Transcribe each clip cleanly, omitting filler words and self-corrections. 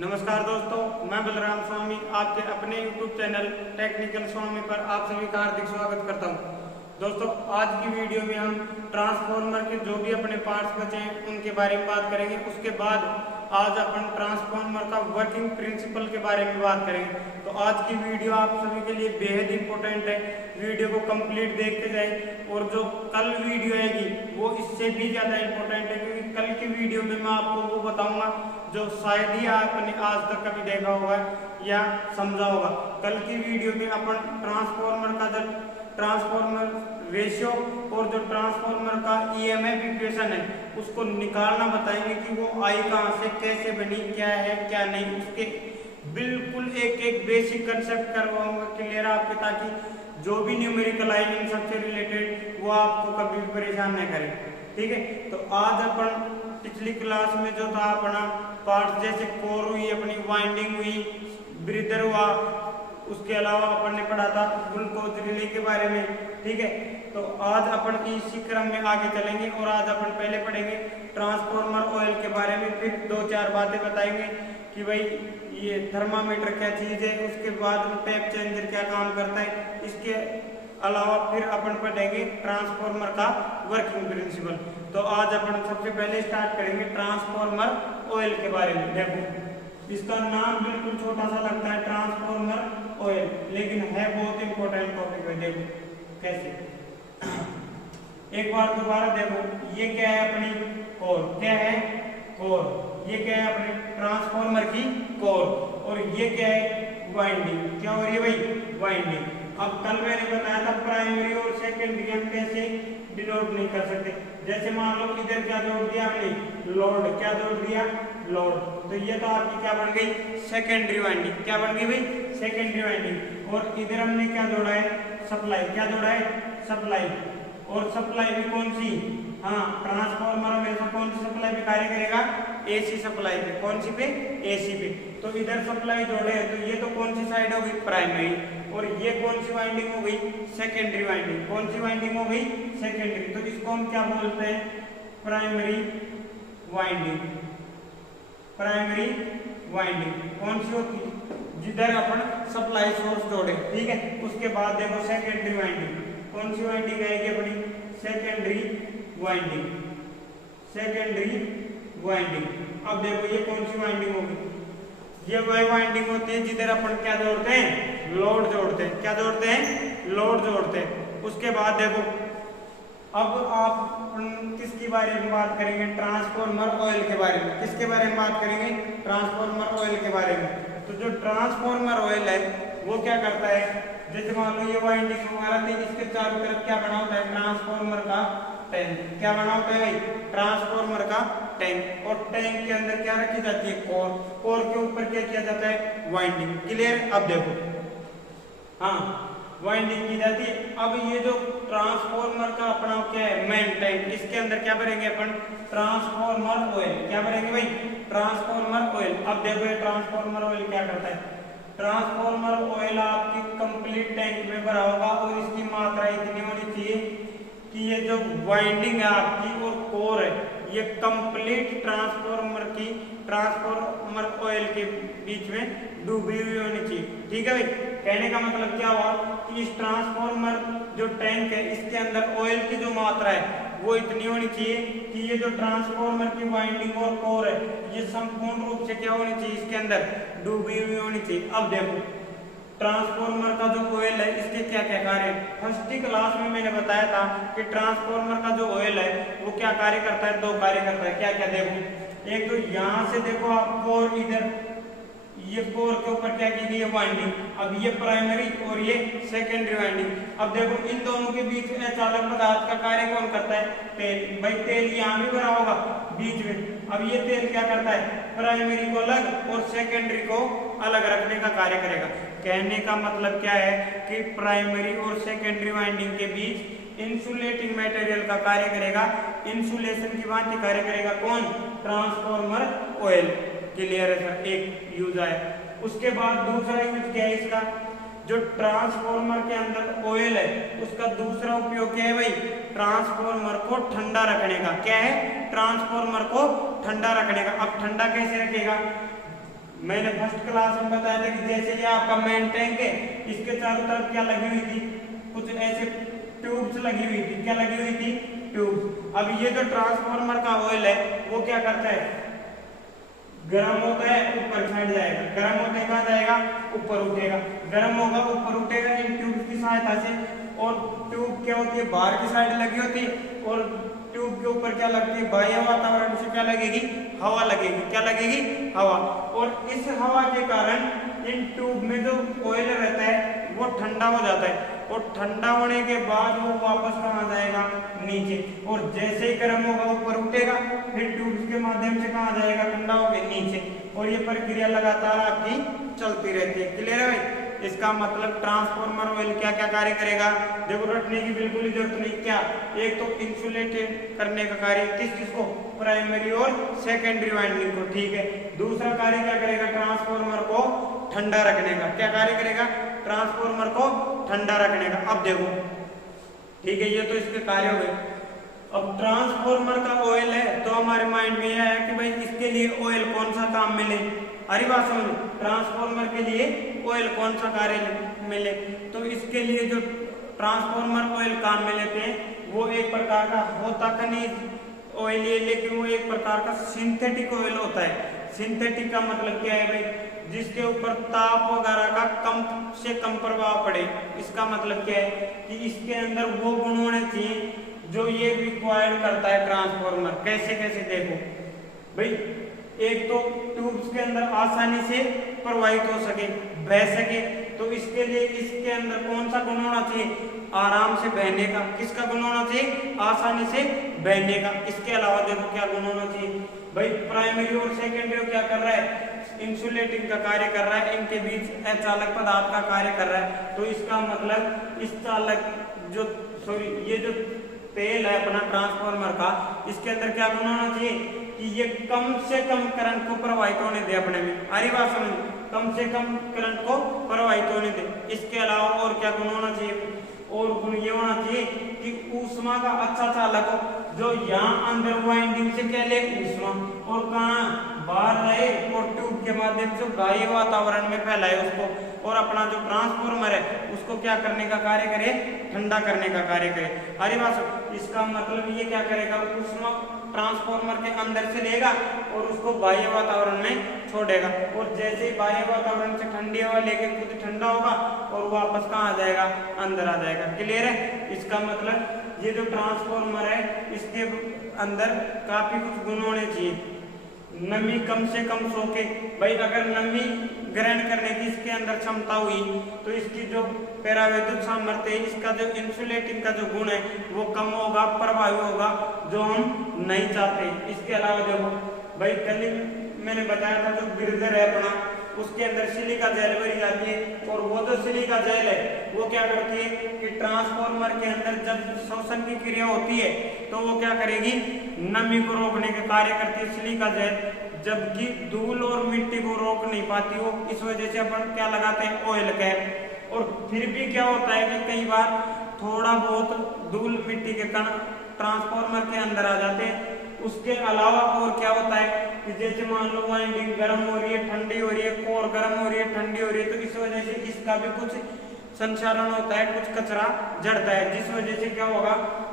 नमस्कार दोस्तों, मैं बलराम स्वामी आपके अपने YouTube चैनल टेक्निकल स्वामी पर आप सभी का हार्दिक स्वागत करता हूं। दोस्तों, आज की वीडियो में हम ट्रांसफार्मर के जो भी अपने पार्ट्स बचे हैं उनके बारे में बात करेंगे। उसके बाद आज अपन ट्रांसफार्मर का वर्किंग प्रिंसिपल के बारे में बात करेंगे। तो आज की वीडियो आप सभी के लिए बेहद इंपॉर्टेंट है। वीडियो को कंप्लीट देखते जाए और जो कल वीडियो आएगी वो इससे भी ज़्यादा इंपॉर्टेंट है, क्योंकि कल की वीडियो में मैं आपको वो बताऊंगा जो शायद ही आपने आज तक कभी देखा होगा या समझा होगा। कल की वीडियो में अपन ट्रांसफार्मर का जो ट्रांसफार्मर रेशियो और जो ट्रांसफार्मर का ईएमएफ इक्वेशन है उसको निकालना बताएंगे कि वो आई कहाँ से कैसे बनी, क्या है क्या नहीं। उसके बिल्कुल एक एक बेसिक कंसेप्ट करवाऊंगा क्लियर आपके, ताकि जो भी न्यूमेरिकल आई इन सबसे रिलेटेड वो आपको कभी भी परेशान न करे। ठीक है, तो आज अपन पिछली क्लास में जो था अपना पार्ट जैसे कोर हुई, अपनी वाइंडिंग हुई, ब्रीदर हुआ, उसके अलावा अपन ने पढ़ा था ग्लूकोज रिले के बारे में। ठीक है, तो आज अपन इसी क्रम में आगे चलेंगे और आज अपन पहले पढ़ेंगे ट्रांसफार्मर ऑयल के बारे में, फिर दो चार बातें बताएंगे कि भाई ये थर्मामीटर क्या चीज़ है, उसके बाद टैप चेंजर क्या काम करता है, इसके अलावा फिर अपन पढ़ेंगे ट्रांसफार्मर का वर्किंग प्रिंसिपल। तो आज अपन सबसे पहले स्टार्ट करेंगे ट्रांसफार्मर ऑयल के बारे में। देखो, इसका नाम बिल्कुल छोटा सा लगता है ट्रांसफार्मर ऑयल, लेकिन है बहुत इंपॉर्टेंट टॉपिक है। देखो कैसे, एक बार दोबारा देखो, ये क्या है अपनी कोर, क्या है कोर, ये क्या है अपने ट्रांसफार्मर की कोर, और ये क्या है वाइंडिंग। क्या हो रही है भाई? वाइंडिंग। अब कल मैंने बताया था प्राइमरी और सेकेंडरी हम कैसे डिनोट नहीं कर सकते। जैसे मान लो इधर क्या जोड़ दिया हमने, लोड, क्या जोड़ दिया, लोड, तो ये तो आपकी क्या बन गई, सेकेंडरी वाइंडिंग। क्या बन गई भाई? Secondary winding. और इधर हमने क्या जोड़ा है, सप्लाई। क्या जोड़ा है? सप्लाई। और सप्लाई भी कौन सी, हाँ, ट्रांसफार्मर हमेशा कौन सी सप्लाई पे कार्य करेगा, एसी सप्लाई पे। कौन सी पे? एसी पे। तो इधर सप्लाई जोड़े है, तो ये तो कौन सी साइड हो गई, प्राइमरी, और ये कौन सी वाइंडिंग हो गई, सेकेंडरी वाइंडिंग। कौन सी वाइंडिंग हो गई, सेकेंडरी। तो इसको हम क्या बोलते हैं, प्राइमरी वाइंडिंग। प्राइमरी वाइंडिंग कौन सी होती है, जिधर अपन सप्लाई सोर्स जोड़े। ठीक है, उसके बाद देखो सेकेंडरी वाइंडिंग। कौन सी वाइंडिंग आएगी अपनी, सेकेंडरी वाइंडिंग। Secondary winding. अब देखो ये कौन सी वाइंडिंग होगी, ये वही वाइंडिंग होती है जिधर अपन क्या जोड़ते हैं, लोड जोड़ते हैं। क्या जोड़ते हैं? लोड जोड़ते हैं। उसके बाद देखो, अब आप किसके बारे में बात करेंगे, ट्रांसफार्मर ऑयल के बारे में। किसके बारे में बात करेंगे, ट्रांसफार्मर ऑयल के बारे में। तो जो ट्रांसफार्मर ऑयल है वो क्या करता है, जैसे मान लो ये वाइंडिंग वगैरह थी, इसके चारों तरफ क्या बना होता है, ट्रांसफार्मर का टैंक। क्या बना होता है भाई? ट्रांसफार्मर का टैंक। और टैंक के अंदर क्या रखी जाती है, कोर। कोर के ऊपर क्या किया जाता है, वाइंडिंग। क्लियर? अब देखो, हाँ, वाइंडिंग की जाती है। अब ये जो ट्रांसफार्मर का अपना क्या है, मेन टैंक, इसके अंदर क्या भरेंगे अपन, ट्रांसफार्मर ऑयल। क्या भरेंगे भाई? Transformer oil. अब देखो ये ट्रांसफार्मर ऑयल क्या करता है, ट्रांसफार्मर ऑयल आपकी कंप्लीट टैंक में भरा होगा और इसकी मात्रा इतनी होनी चाहिए कि ये जो वाइंडिंग है आपकी और कोर है, ये कंप्लीट ट्रांसफार्मर ऑयल के बीच में डूबी हुई होनी चाहिए। ठीक है भाई, कहने का मतलब क्या हुआ कि इस ट्रांसफार्मर जो टैंक है इसके अंदर ऑयल की जो मात्रा है वो इतनी होनी चाहिए कि ये जो ट्रांसफार्मर की वाइंडिंग और कोर है ये संपूर्ण रूप से क्या होनी चाहिए, इसके अंदर डूबी हुई होनी चाहिए। अब देखो, ट्रांसफार्मर का जो ऑयल है इसके क्या क्या कार्य है। फर्स्ट ही क्लास में मैंने बताया था कि ट्रांसफार्मर का जो ऑयल है वो क्या कार्य करता है, दो कार्य करता है। क्या क्या देखो, एक तो यहाँ से देखो आप कोर, इधर ये कोर के ऊपर क्या की गई है, वाइंडिंग। अब ये प्राइमरी और ये सेकेंडरी वाइंडिंग। अब देखो इन दोनों के बीच में चालक पदार्थ का कार्य कौन करता है, तेल। भाई तेल यहाँ भी भरा होगा बीच में। अब ये तेल क्या करता है, प्राइमरी को अलग और सेकेंडरी को अलग रखने का कार्य करेगा। कहने का मतलब क्या है कि प्राइमरी और सेकेंडरी वाइंडिंग के बीच इंसुलेटिंग मटेरियल का कार्य करेगा, इंसुलेशन की भांति कार्य करेगा कौन, ट्रांसफार्मर ऑयल। क्लियर है सर, एक यूज आया। उसके बाद दूसरा यूज क्या है इसका, जो ट्रांसफार्मर के अंदर ऑयल है उसका दूसरा उपयोग क्या है भाई, ट्रांसफार्मर को ठंडा रखने का। क्या है, ट्रांसफार्मर को ठंडा रखने का। अब ठंडा कैसे रखेगा, मैंने फर्स्ट क्लास में बताया था कि जैसे ये आपका मेन टैंक है, इसके चारों तरफ क्या लगी हुई थी, कुछ ऐसे ट्यूब्स लगी हुई थी। क्या लगी हुई थी? ट्यूब्स। अब ये जो ट्रांसफार्मर का ऑयल है वो क्या करता है, गर्म होता है ऊपर साइड जाएगा, गर्म होते कहाँ जाएगा, ऊपर उठेगा, गर्म होगा ऊपर उठेगा इन ट्यूब की सहायता से। और ट्यूब क्या होती है, बाहर की साइड लगी होती है, और ट्यूब के ऊपर क्या लगती है, बाह्य वातावरण से क्या लगेगी, हवा लगेगी। क्या लगेगी? हवा। और इस हवा के कारण इन ट्यूब में जो ऑयल रहता है वो ठंडा हो जाता है, और ठंडा होने के बाद वो वापस कहाँ जाएगा, नीचे। और जैसे ही गर्म होगा ऊपर उठेगा, फिर ट्यूब्स के माध्यम से कहाँ जाएगा, ठंडा होकर नीचे। और ये प्रक्रिया लगातार आपकी चलती रहती है। क्लियर है भाई? इसका मतलब ट्रांसफार्मर ऑयल क्या क्या कार्य करेगा, देखो रटने की बिल्कुल ही जरूरत नहीं। क्या? एक तो इंसुलेटेड करने का कार्य, किस चीज को, प्राइमरी और सेकेंडरी वाइंडिंग को। ठीक है। दूसरा कार्य क्या करेगा, ट्रांसफार्मर को ठंडा रखने का। क्या कार्य करेगा? ट्रांसफार्मर को ठंडा रखने का। अब देखो, ठीक है, ये तो इसके कार्य हो गए। अब ट्रांसफार्मर का ऑयल है तो हमारे माइंड में यह है कि भाई इसके लिए ऑयल कौन सा काम मिले। अरे बात समझ, ट्रांसफार्मर के लिए ऑयल कौन सा कार्य मिले, तो इसके लिए जो ट्रांसफार्मर ऑयल काम में लेते हैं वो एक प्रकार का होता खनिज ऑयल है, लेकिन वो एक प्रकार का सिंथेटिक ऑयल होता है। सिंथेटिक का मतलब क्या है भाई, जिसके ऊपर ताप वगैरह का कम से कम प्रभाव पड़े। इसका मतलब क्या है कि इसके अंदर वो गुण होने चाहिए जो ये रिक्वायर्ड करता है ट्रांसफार्मर। कैसे कैसे देखो भाई, एक तो ट्यूब्स के अंदर आसानी से प्रवाहित हो सके, बह सके, तो इसके लिए इसके अंदर कौन सा गुण होना चाहिए, आराम से बहने का। किसका गुण होना चाहिए? आसानी से बहने का। इसके अलावा देखो क्या गुण होना चाहिए भाई, प्राइमरी और सेकेंडरी क्या कर रहा है, इंसुलेटिंग का कार्य कर रहा है, इनके बीच अचालक पदार्थ का कार्य कर रहा है। तो इसका मतलब इस चालक जो ये जो तेल है अपना ट्रांसफार्मर का, इसके अंदर क्या गुण होना चाहिए कि ये कम से कम करंट को प्रवाहित होने दे अपने में। अरे बात समझ, कम से कम करंट को प्रवाहित होने दे। इसके अलावा और क्या गुण होना चाहिए, और गुण ये होना चाहिए कि ऊष्मा का अच्छा चालक हो, जो यहाँ अंदर वाइंडिंग से क्या ले, ऊष्मा, और कहाँ बाहर रहे और ट्यूब के माध्यम से बाह्य वातावरण में फैलाए उसको, और अपना जो ट्रांसफार्मर है उसको क्या करने का कार्य करे, ठंडा करने का कार्य करे। अरे बात, इसका मतलब ये क्या करेगा, ऊष्मा ट्रांसफार्मर के अंदर से लेगा और उसको बाह्य वातावरण में छोड़ेगा, और जैसे ही बाह्य वातावरण से ठंडी हवा लेके खुद ठंडा होगा और वापस कहाँ आ जाएगा, अंदर आ जाएगा। क्लियर है? इसका मतलब ये जो ट्रांसफार्मर है इसके अंदर काफी कुछ गुण होने चाहिए। नमी कम से कम सोके भाई, अगर नमी ग्रहण करने की इसके अंदर क्षमता हुई तो इसकी जो पैराविद्युत सामर्थ्य है, इसका जो इंसुलेटिंग का जो गुण है वो कम होगा, प्रभावी होगा, जो हम नहीं चाहते। इसके अलावा देखो भाई, कल मैंने बताया था जो गिरदर है अपना, उसके अंदर सिलिका जेल भरी जाती है, और वो जो सिलिका जेल है वो क्या करती है कि ट्रांसफार्मर के अंदर जब शोषण की क्रिया होती है तो वो क्या करेगी, नमी को रोकने के कार्य करती है सिलिका जेल, जबकि धूल और मिट्टी को रोक नहीं पाती वो। इस वजह से अपन क्या लगाते हैं, ऑयल कैप। और फिर भी क्या होता है कि कई बार थोड़ा बहुत धूल मिट्टी के कण ट्रांसफार्मर के अंदर आ जाते हैं। उसके अलावा और क्या होता है कि जैसे मान लो वाइंडिंग गर्म हो रही है, ठंडी हो रही है, कोर गर्म हो रही है, ठंडी हो रही है, तो इस वजह से इसका भी कुछ संचारण होता है, कुछ कचरा जड़ता है, जिस वजह से क्या होगा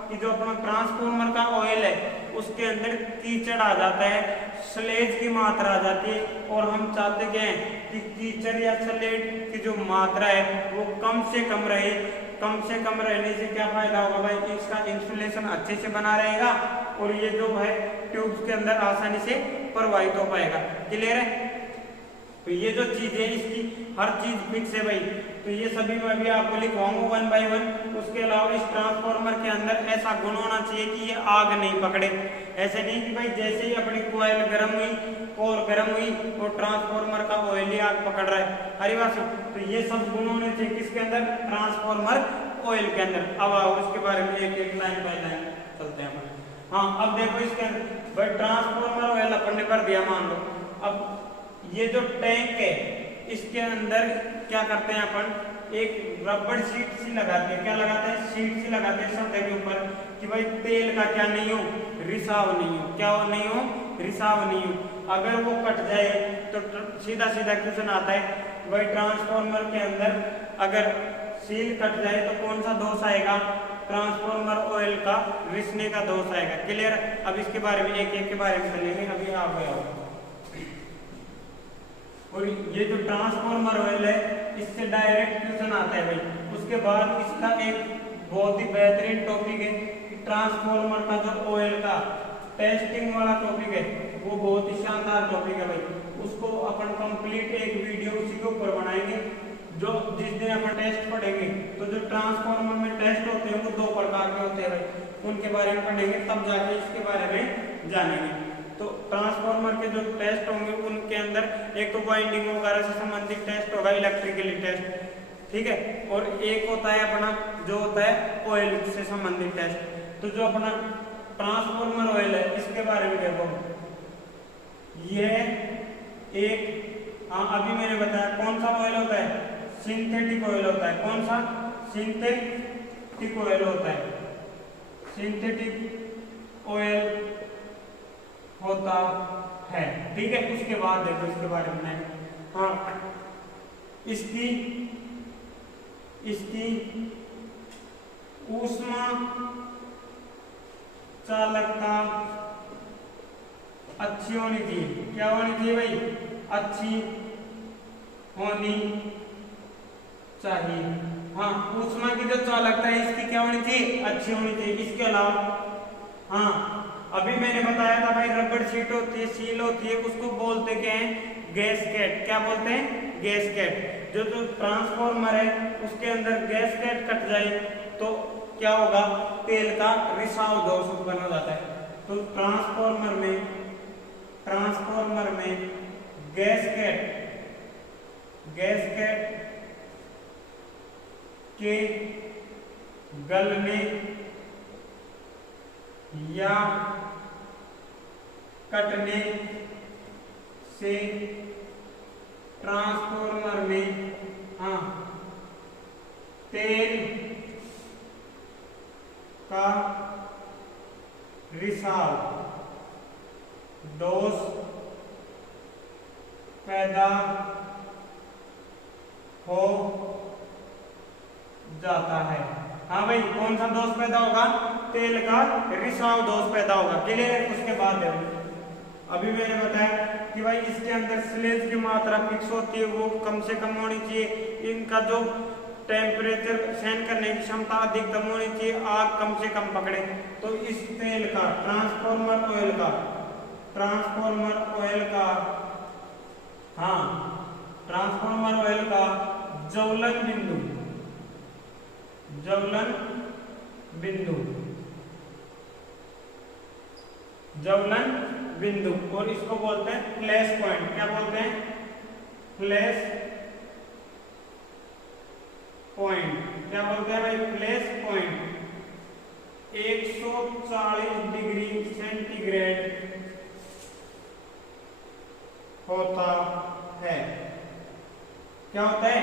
कि जो अपना ट्रांसफार्मर का ऑयल है उसके अंदर कीचड़ आ जाता है, स्लेज की मात्रा आ जाती है। और हम चाहते क्या है कि कीचड़ या स्लेज की जो मात्रा है वो कम से कम रहे। कम से कम रहने से क्या फायदा होगा भाई, इसका इंसुलेशन अच्छे से बना रहेगा और ये जो है ट्यूब्स के अंदर आसानी से प्रवाहित हो पाएगा। क्लियर है? तो ये जो चीज है इसकी हर चीज फिक्स है भाई, तो ये सभी मैं भी आपको लिखवाऊंगा 1 बाय 1। उसके अलावा इस ट्रांसफार्मर के अंदर ऐसा गुण होना चाहिए कि ये आग नहीं पकड़े। ऐसे नहीं कि भाई जैसे ही अपनी कोयल गर्म हुई, कोर गर्म हुई और ट्रांसफार्मर का ऑयल ही आग पकड़ रहा है। हरी बात। तो ये सब गुण होने चाहिए किसके अंदर, ट्रांसफार्मर ऑयल के अंदर। अब आओ उसके बारे में एक एक लाइन बाय लाइन चलते हैं। हाँ, अब देखो इसके अंदर भाई ट्रांसफार्मर ऑयल अपन ने कर दिया मान लो। अब ये जो टैंक है इसके अंदर क्या करते हैं अपन, एक रबड़ शीट सी लगाते हैं। क्या लगाते हैं, शीट सी लगाते हैं सतह के ऊपर कि भाई तेल का क्या नहीं हो, रिसाव नहीं हो। क्या हो नहीं हो, रिसाव नहीं हो। अगर वो कट जाए तो सीधा सीधा क्वेश्चन आता है भाई ट्रांसफार्मर के अंदर अगर सील कट जाए तो कौन सा दोष आएगा, ट्रांसफार्मर ऑयल का रिसने का दोष आएगा। क्लियर। अब इसके बारे में एक एक के बारे में चलेंगे। अभी आप गया और ये जो ट्रांसफार्मर ऑयल है इससे डायरेक्ट क्वेश्चन आता है भाई। उसके बाद इसका एक बहुत ही बेहतरीन टॉपिक है कि ट्रांसफार्मर का जो ऑयल का टेस्टिंग वाला टॉपिक है वो बहुत ही शानदार टॉपिक है भाई। उसको अपन कंप्लीट एक वीडियो उसी के ऊपर बनाएंगे। जो जिस दिन अपन टेस्ट पढ़ेंगे तो जो ट्रांसफार्मर में टेस्ट होते हैं वो दो प्रकार के होते हैं भाई, उनके बारे में पढ़ेंगे तब जाके इसके बारे में जानेंगे। तो ट्रांसफार्मर के जो टेस्ट होंगे उनके अंदर एक तो वाइंडिंग वगैरह से संबंधित टेस्ट होगा, इलेक्ट्रिकली टेस्ट, ठीक है, और एक होता है अपना जो होता है ऑयल से संबंधित टेस्ट। तो जो अपना ट्रांसफार्मर ऑयल है इसके बारे में देखो, यह एक अभी मैंने बताया कौन सा ऑयल होता है, सिंथेटिक ऑयल होता है। कौन सा? सिंथेटिक ऑयल होता है, सिंथेटिक ऑयल होता है, ठीक है। उसके बाद देखो इसके बारे में, हाँ, इसकी ऊष्मा चालकता अच्छी होनी चाहिए। क्या होनी चाहिए भाई? अच्छी होनी चाहिए। हाँ, ऊष्मा की जो चालकता है इसकी क्या होनी चाहिए? अच्छी होनी चाहिए। इसके अलावा हाँ, अभी मैंने बताया था भाई रबड़ शीट होती है, सील होती है, उसको बोलते क्या है? गैसकेट। क्या बोलते हैं? गैसकेट। जो ट्रांसफार्मर है उसके अंदर गैसकेट कट जाए तो क्या होगा? तेल का रिसाव दोष उत्पन्न हो जाता है। तो ट्रांसफार्मर में गैसकेट के गलने या कटने से ट्रांसफार्मर में तेल का रिसाव दोष पैदा हो जाता है। हाँ भाई, कौन सा दोष पैदा होगा? तेल का रिसाव दोष पैदा होगा। क्लियर? उसके बाद अभी मैंने बताया कि भाई इसके अंदर स्लेज की मात्रा फिक्स होती है, वो कम से कम होनी चाहिए। इनका जो टेम्परेचर सहन करने की क्षमता अधिकतम होनी चाहिए, आग कम से कम पकड़े। तो इस तेल का ट्रांसफार्मर ऑयल का ज्वलन बिंदु और इसको बोलते हैं फ्लैश पॉइंट। क्या बोलते हैं? Flash point. क्या बोलते हैं भाई? फ्लैश पॉइंट 140 डिग्री सेंटीग्रेड होता है। क्या होता है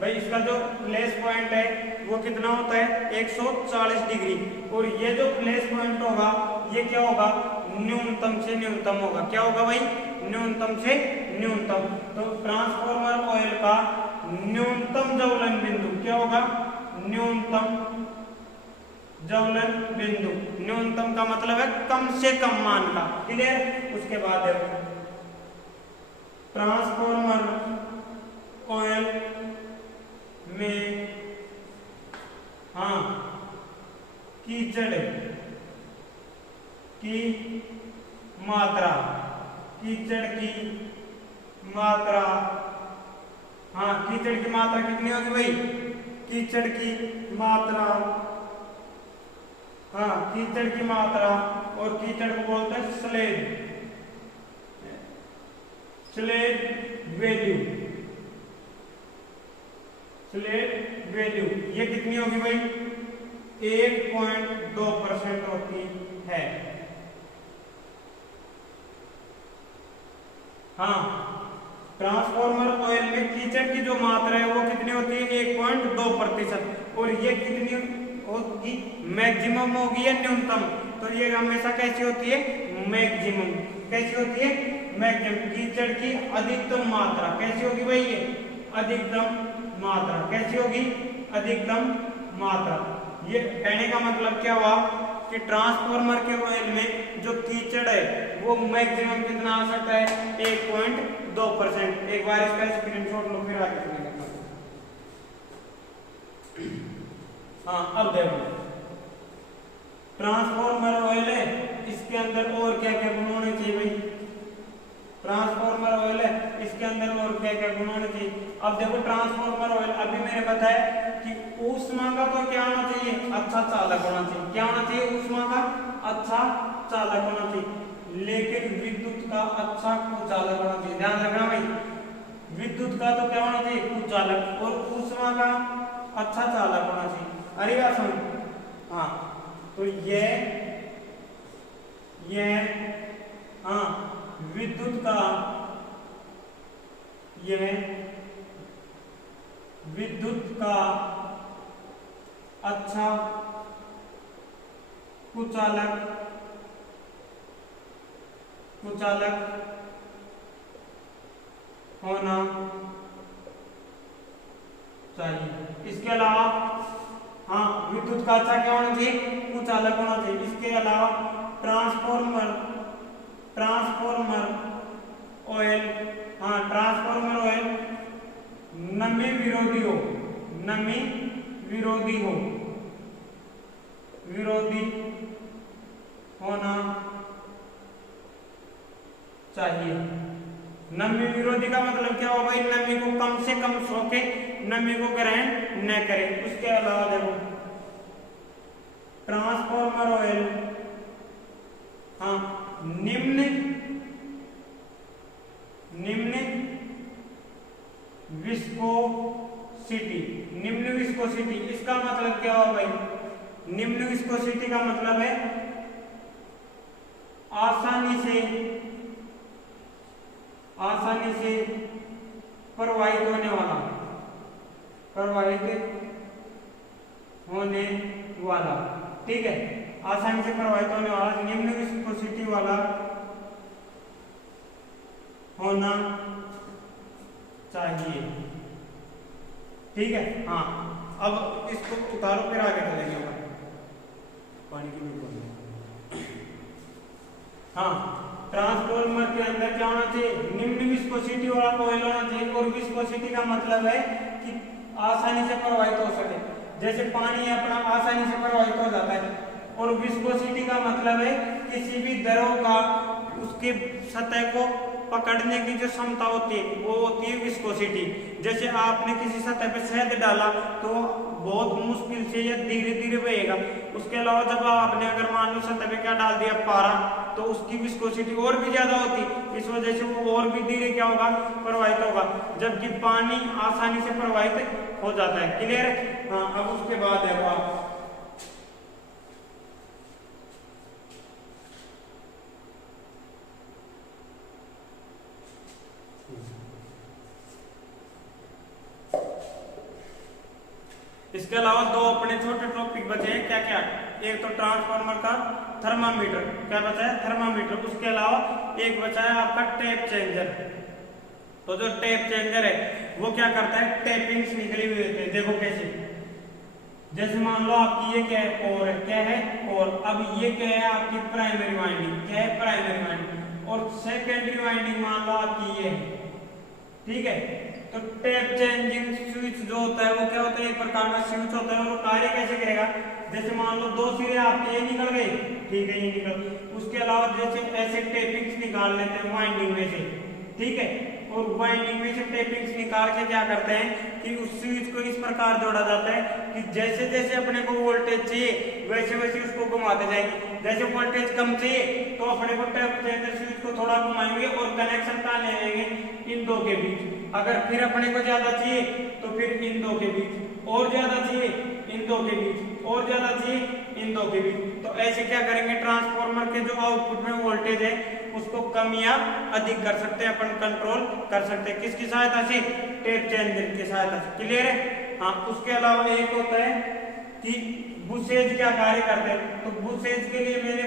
भाई? इसका जो फ्लैश पॉइंट है वो कितना होता है? 140 डिग्री। और ये जो फ्लैश पॉइंट होगा ये क्या होगा? न्यूनतम से न्यूनतम होगा। क्या होगा भाई? न्यूनतम से न्यूनतम। तो ट्रांसफार्मर ऑयल का न्यूनतम ज्वलन बिंदु क्या होगा? न्यूनतम ज्वलन बिंदु। न्यूनतम का मतलब है कम से कम मान का। क्लियर? उसके बाद ट्रांसफार्मर ऑयल में कीचड़ की मात्रा, कीचड़ की मात्रा कितनी होगी भाई? कीचड़ की मात्रा और कीचड़ को बोलते हैं स्लेज वैल्यू। ये कितनी होगी भाई? 1.2% होती है। ट्रांसफार्मर ऑयल में कीचड़ की जो मात्रा है वो कितनी होती है? 1.2%। और ये कितनी होगी? मैक्सिमम होगी या न्यूनतम? तो ये हमेशा कैसी होती है? मैक्सिमम। कैसी होती है? मैक्सिमम, कीचड़ की अधिकतम मात्रा कैसी होगी भाई, ये अधिकतम मात्रा कैसी होगी, अधिकतम मात्रा। ये कहने का मतलब क्या हुआ कि ट्रांसफार्मर के ऑयल में जो कीचड़ है वो मैक्सिमम कितना आ सकता है, 1.2%। एक बार इसका स्क्रीनशॉट लो फिर आगे चलेंगे। हाँ अब देखो, ट्रांसफार्मर ऑयल है, इसके अंदर और क्या क्या गुण होने चाहिए भाई, ट्रांसफार्मर ऑयल है, इसके अंदर और क्या क्या गुण होने चाहिए। अब देखो ट्रांसफार्मर ऑयल अभी मैंने बताया कि ऊष्मा का तो क्या होना चाहिए, अच्छा चालक होना चाहिए। क्या होना चाहिए, ऊष्मा का अच्छा चालक होना चाहिए, लेकिन विद्युत का अच्छा कुचालक होना चाहिए। ध्यान रखना भाई, विद्युत का तो क्या होना चाहिए, कुचालक, और ऊष्मा का अच्छा चालक होना चाहिए। अरे बात समझ, हाँ तो ये हाँ विद्युत का, यह विद्युत का अच्छा कुचालक होना चाहिए। इसके अलावा हाँ विद्युत का अच्छा क्या होना चाहिए, कुचालक होना चाहिए। इसके अलावा ट्रांसफार्मर ऑयल, हाँ ट्रांसफार्मर ऑयल नमी विरोधी होना चाहिए। नमी विरोधी का मतलब क्या होगा भाई, नमी को कम से कम सोखे, नमी को ग्रहण न करे। उसके अलावा देखो ट्रांसफार्मर ऑयल हाँ निम्न विस्कोसिटी, इसका मतलब क्या होगा भाई, निम्न विस्कोसिटी का मतलब है आसानी से प्रवाहित होने वाला, ठीक है, आसानी से प्रवाहित होने वाला, निम्न विस्कोसिटी वाला होना चाहिए, ठीक है। हाँ अब इसको उतारो फिर आगे चलेंगे पानी की बोतल। हाँ ट्रांसफार्मर के अंदर क्या होना चाहिए, निम्न विस्कोसिटी वाला ऑयल होना चाहिए, और विस्कोसिटी का मतलब है कि आसानी से प्रवाहित हो सके। जैसे पानी अपना आसानी से प्रवाहित हो जाता है, और विस्कोसिटी का मतलब है किसी भी द्रव का उसके सतह को पकड़ने की जो क्षमता होती है वो होती है विस्कोसिटी। जैसे आपने किसी सतह पे शहद डाला तो बहुत मुश्किल से या धीरे धीरे बहेगा। उसके अलावा जब आपने अगर मान लो सतह पे क्या डाल दिया, पारा, तो उसकी विस्कोसिटी और भी ज्यादा होती, इस वजह से वो और भी धीरे क्या होगा, प्रवाहित होगा, जबकि पानी आसानी से प्रवाहित हो जाता है। क्लियर है। हाँ अब उसके बाद देखो आप इसके अलावा दो अपने छोटे टॉपिक बचे हैं, क्या क्या, एक तो ट्रांसफार्मर का थर्मामीटर, क्या बचा है, थर्मामीटर। उसके अलावा एक बचा है आपका टेप चेंजर। तो जो टेप चेंजर है वो क्या करता है, टेपिंग्स निकली हुई होती है, देखो कैसे, जैसे मान लो आपकी ये क्या है, कोर है, क्या है, कोर। अब ये क्या है आपकी प्राइमरी वाइंडिंग, क्या है, प्राइमरी वाइंडिंग, और सेकेंडरी वाइंडिंग मान लो आपकी ये है, ठीक है। तो टेप चेंजिंग स्विच जो होता है वो क्या होता है, एक प्रकार का स्विच होता है, और वो कार्य कैसे करेगा, जैसे मान लो दो सिरे आपके ये निकल गए, ठीक है, ये निकल, उसके अलावा जैसे ऐसे टेपिंग्स निकाल लेते हैं वाइंडिंग में से, ठीक है, और वाइंडिंग में से टेपिंग्स निकाल के क्या करते हैं कि उस स्विच को इस प्रकार जोड़ा जाता है कि जैसे जैसे अपने को वोल्टेज चाहिए वैसे वैसे उसको घुमाते जाएंगे। जैसे वोल्टेज कम चाहिए तो अपने को टेप चेंजर स्विच को थोड़ा घुमाएंगे और कनेक्शन कहाँ ले लेंगे, इन दो के बीच। अगर फिर अपने को ज्यादा चाहिए तो फिर इन दो के बीच, और ज्यादा चाहिए इन दो के बीच, और ज्यादा चाहिए इन दो के बीच। तो ऐसे क्या करेंगे, ट्रांसफार्मर के जो आउटपुट में वोल्टेज है उसको कम या अधिक कर सकते हैं, अपन कंट्रोल कर सकते हैं, किसकी सहायता से, टेप चेंजर की सहायता से। क्लियर है। हाँ उसके अलावा एक होता है कि बुशेज क्या कार्य करते हैं। तो बुशेज के लिए मैंने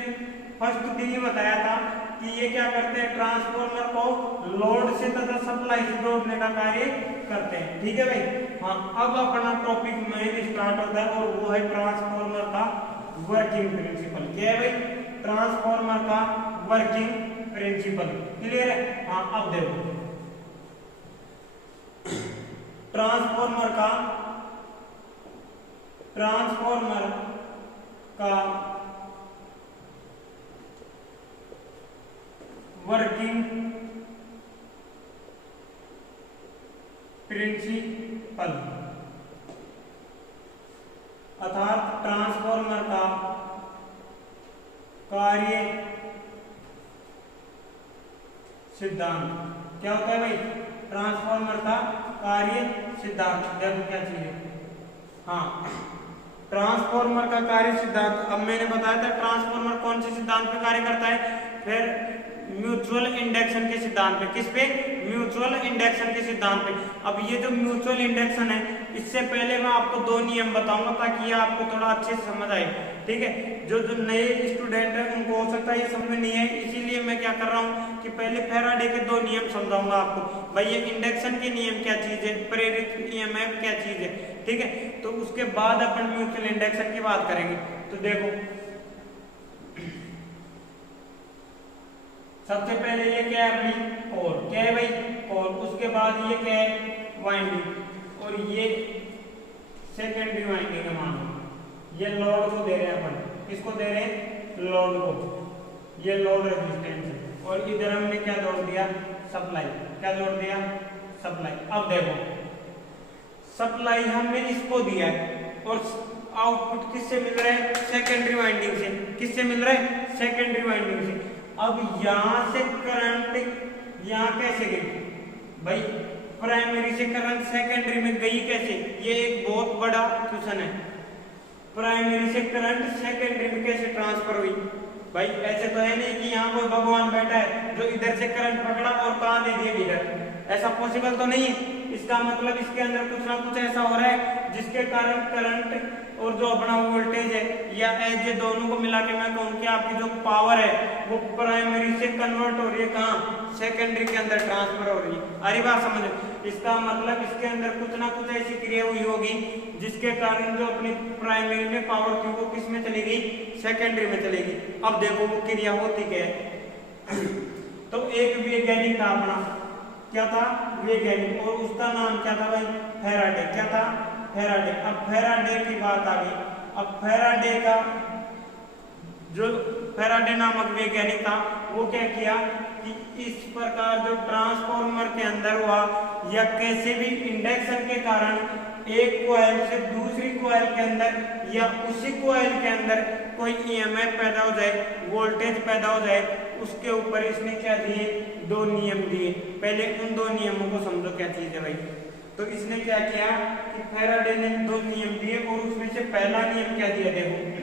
फर्स्ट दिन ही बताया था कि ये क्या करते हैं, ट्रांसफार्मर को लोड से तथा सप्लाई से जोड़ने का कार्य करते हैं। ठीक है भाई। हाँ, अब अपना टॉपिक मेन स्टार्ट होता है और वो है ट्रांसफार्मर का वर्किंग प्रिंसिपल। क्या है भाई, ट्रांसफार्मर का वर्किंग प्रिंसिपल। क्लियर है। हाँ, अब देखो ट्रांसफार्मर का वर्किंग प्रिंसिपल अर्थात ट्रांसफार्मर का कार्य सिद्धांत। क्या होता है भाई, ट्रांसफार्मर का कार्य सिद्धांत। देखो क्या चीज है। हाँ, ट्रांसफार्मर का कार्य सिद्धांत। अब मैंने बताया था ट्रांसफार्मर कौन से सिद्धांत पे कार्य करता है, फिर म्यूचुअल इंडक्शन के सिद्धांत पे। किस पे, म्यूचुअल इंडक्शन के सिद्धांत पे। अब ये जो म्यूचुअल इंडक्शन है, इससे पहले मैं आपको दो नियम बताऊंगा ताकि ये आपको थोड़ा अच्छे से समझ आए। ठीक है, जो नए स्टूडेंट है उनको हो सकता है ये समझ नहीं है, इसीलिए मैं क्या कर रहा हूँ कि पहले फैराडे के दो नियम समझाऊंगा आपको। भाई ये इंडक्शन के नियम क्या चीज है, प्रेरित ईएमएफ क्या चीज है। ठीक है, तो उसके बाद अपन म्यूचुअल इंडक्शन की बात करेंगे। तो देखो सबसे पहले ये क्या है अपनी कोर। क्या है भाई, कोर। उसके बाद ये क्या है, वाइंडिंग। और ये सेकेंडरी वाइंडिंग है। मान लो ये लोड को दे रहे हैं अपन, किसको दे रहे हैं, लोड को। ये लोड रेजिस्टेंस है। और इधर हमने क्या जोड़ दिया, सप्लाई। क्या जोड़ दिया, सप्लाई। अब देखो सप्लाई हमने इसको दिया है और आउटपुट किससे मिल रहा है, सेकेंडरी वाइंडिंग से। किससे मिल रहा है, सेकेंडरी वाइंडिंग से। अब यहां से करंट यहां कैसे गई भाई, प्राइमरी से करंट सेकेंडरी में गई कैसे, ये एक बहुत बड़ा क्वेश्चन है। प्राइमरी से करंट सेकेंडरी में कैसे ट्रांसफर हुई भाई। ऐसे तो है नहीं कि यहाँ कोई भगवान बैठा है जो इधर से करंट पकड़ा और कहाँ दे दिया इधर, ऐसा पॉसिबल तो नहीं है। इसका मतलब इसके अंदर कुछ ना कुछ ऐसा हो रहा है जिसके कारण करंट और जो अपना वोल्टेज है या एज, दोनों को मिला के मैं कहूँ कि आपकी जो पावर है वो प्राइमरी से कन्वर्ट हो रही है कहाँ, सेकेंडरी के अंदर ट्रांसफर हो रही है। अरे बात समझ, इसका मतलब इसके अंदर कुछ ना कुछ ऐसी क्रिया हुई होगी जिसके कारण जो अपनी प्राइमरी में पावर थी वो किस में चली गई, सेकेंडरी में चलेगी। अब देखो वो क्रिया होती क्या है। तो एक वैज्ञानिक था अपना, क्या था, वैज्ञानिक, और उसका नाम क्या था भाई, फैराडे। क्या था, फैराडे। अब फैराडे की बात आ गई। अब फैराडे का जो फैराडे नामक वैज्ञानिक था वो क्या किया कि इस प्रकार जो ट्रांसफार्मर के अंदर हुआ या कैसे भी इंडक्शन के कारण एक कॉइल से दूसरी कॉइल के अंदर या उसी कॉइल के अंदर कोई ईएमएफ पैदा हो जाए, वोल्टेज पैदा हो जाए, उसके ऊपर इसने क्या दिए, दो नियम दिए। पहले उन दो नियमों को समझो क्या चीज है भाई। तो इसने क्या किया कि फैराडे ने दो नियम दिए और उसमें से पहला नियम क्या दिया, देखो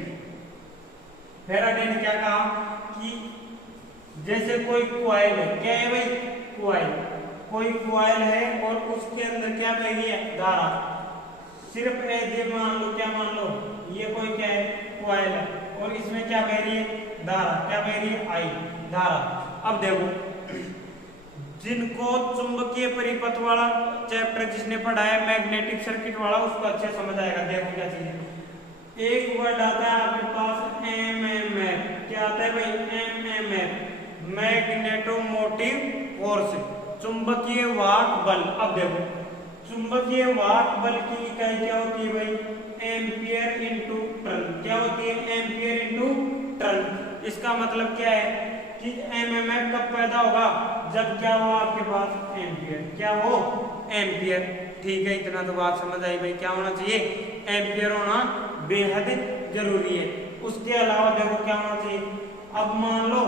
फैराडे ने क्या कहा कि जैसे कोई कॉइल है, क्या है भाई, कॉइल, कोई कॉइल है और उसके अंदर क्या बह रही है, धारा। सिर्फ ऐसे मान लो, क्या मान लो, ये कोई क्या है, कॉइल है और इसमें क्या बह रही है, धारा। क्या बह रही है, आई, धारा। अब देखो जिनको चुंबकीय परिपथ वाला चैप्टर जिसने पढ़ा है, मैग्नेटिक सर्किट वाला, उसको अच्छे समझ आएगा। देखो क्या चीज है, एक वर्ड आता है आपके पास एमएमएफ। क्या आता है भाई, एमएमएफ, मैग्नेटोमोटिव फोर्स, चुंबकीय वाहक बल। अब देखो चुंबकीय वाहक बल की इकाई क्या होती है भाई, एम्पियर इंटू टर्न। क्या होती है, एम्पियर इंटू टर्न। इसका मतलब क्या है कि एमएमएफ कब पैदा होगा, जब क्या हो आपके पास, एम्पियर। क्या हो, एम्पियर। ठीक है, इतना तो बात समझ आई भाई। क्या होना चाहिए, एम्पियर होना बेहद जरूरी है। उसके अलावा देखो क्या होना चाहिए। अब मान लो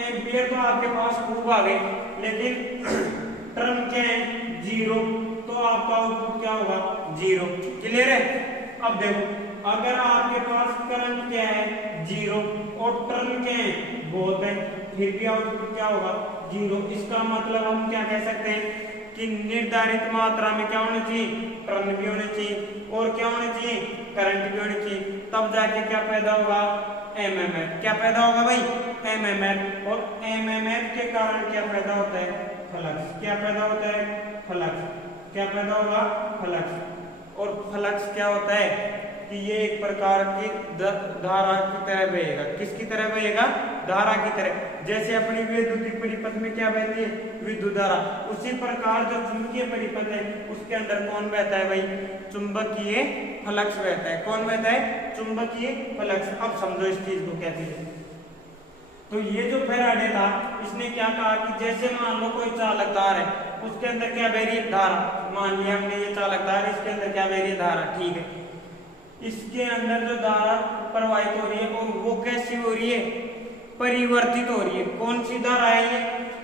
एम्पियर तो आपके पास खूब आ गए, लेकिन टर्न क्या है, जीरो, तो आपका आउटपुट क्या होगा, जीरो। क्लियर है। अब देखो अगर आपके पास करंट क्या है, जीरो, और टर्न क्या है, बहुत है, फिर भी आउटपुट क्या होगा, जीरो। इसका मतलब हम क्या कह सकते हैं कि निर्धारित मात्रा में क्या होना चाहिए, टर्न भी होने चाहिए और क्या होने चाहिए, करंट भी होने चाहिए। तब जाके क्या पैदा होगा, एमएमएफ। क्या पैदा होगा भाई? एमएमएफ। और एमएमएफ के कारण क्या पैदा होता है? फ्लक्स। क्या पैदा होता है? फ्लक्स। क्या पैदा होगा? फ्लक्स। और फ्लक्स क्या होता है कि ये एक प्रकार की धारा की तरह बहेगा। किसकी तरह बहेगा? धारा की तरह। जैसे अपनी विद्युतीय परिपथ में क्या बहती है? विद्युत धारा। उसी प्रकार जो चुंबकीय परिपथ है उसके अंदर कौन बहता है भाई? चुंबकीय फ्लक्स बहता है। कौन बहता है? चुंबकीय फ्लक्स। अब समझो इस चीज को कैसे है। तो ये जो फैराडे था इसने क्या कहा कि जैसे मान लो कोई चालक तार है, उसके अंदर क्या बह रही है? धारा। मान लिया हमने ये चालक तार, इसके अंदर क्या बह रही है? धारा। ठीक है, इसके अंदर जो धारा प्रवाहित हो रही है वो कैसी हो रही है? परिवर्तित हो रही है। कौन सी धारा है ये?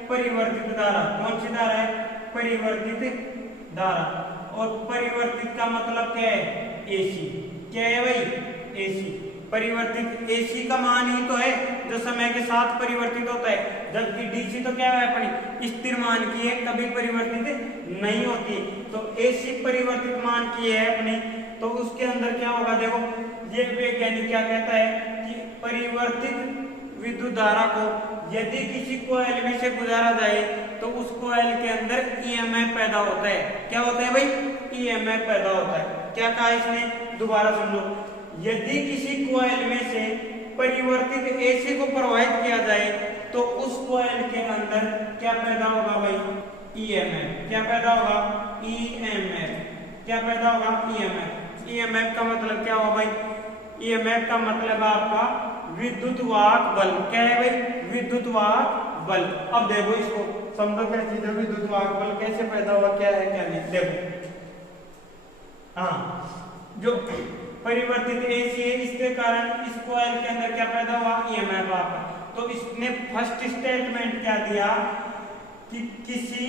परिवर्तित धारा। कौन सी धारा है? परिवर्तित धारा। और परिवर्तित का मतलब क्या है? एसी। क्या है भाई? एसी। परिवर्तित एसी का मान ही तो है जो समय के साथ परिवर्तित होता है, जबकि डीसी तो क्या है? अपनी स्थिर मान की है, कभी परिवर्तित नहीं होती। तो एसी परिवर्तित मान की है अपनी, तो उसके अंदर क्या होगा? देखो ये वैज्ञानिक क्या कहता है कि परिवर्तित विद्युत धारा को यदि किसी कॉइल में से गुजारा जाए तो उस कॉइल के अंदर ईएमएफ पैदा होता है। क्या होता है भाई? ईएमएफ पैदा होता है। क्या कहा इसने? दोबारा समझो। यदि किसी कॉइल में से परिवर्तित एसी को प्रवाहित किया जाए तो उस कॉइल के अंदर क्या पैदा होगा भाई? ईएमएफ। क्या पैदा होगा? ईएमएफ। क्या पैदा होगा? ईएमएफ। ईएमएफ का मतलब क्या होगा भाई? ईएमएफ का मतलब आपका विद्युत वाहक बल। क्या है भाई? विद्युत वाहक बल। अब देखो इसको समझो क्या चीज है विद्युत वाहक बल, कैसे पैदा हुआ, क्या है क्या नहीं। देखो हाँ, जो परिवर्तित एसी है इसके कारण इस कॉइल के अंदर क्या पैदा हुआ? ईएमएफ आपका। तो इसने फर्स्ट स्टेटमेंट क्या दिया कि किसी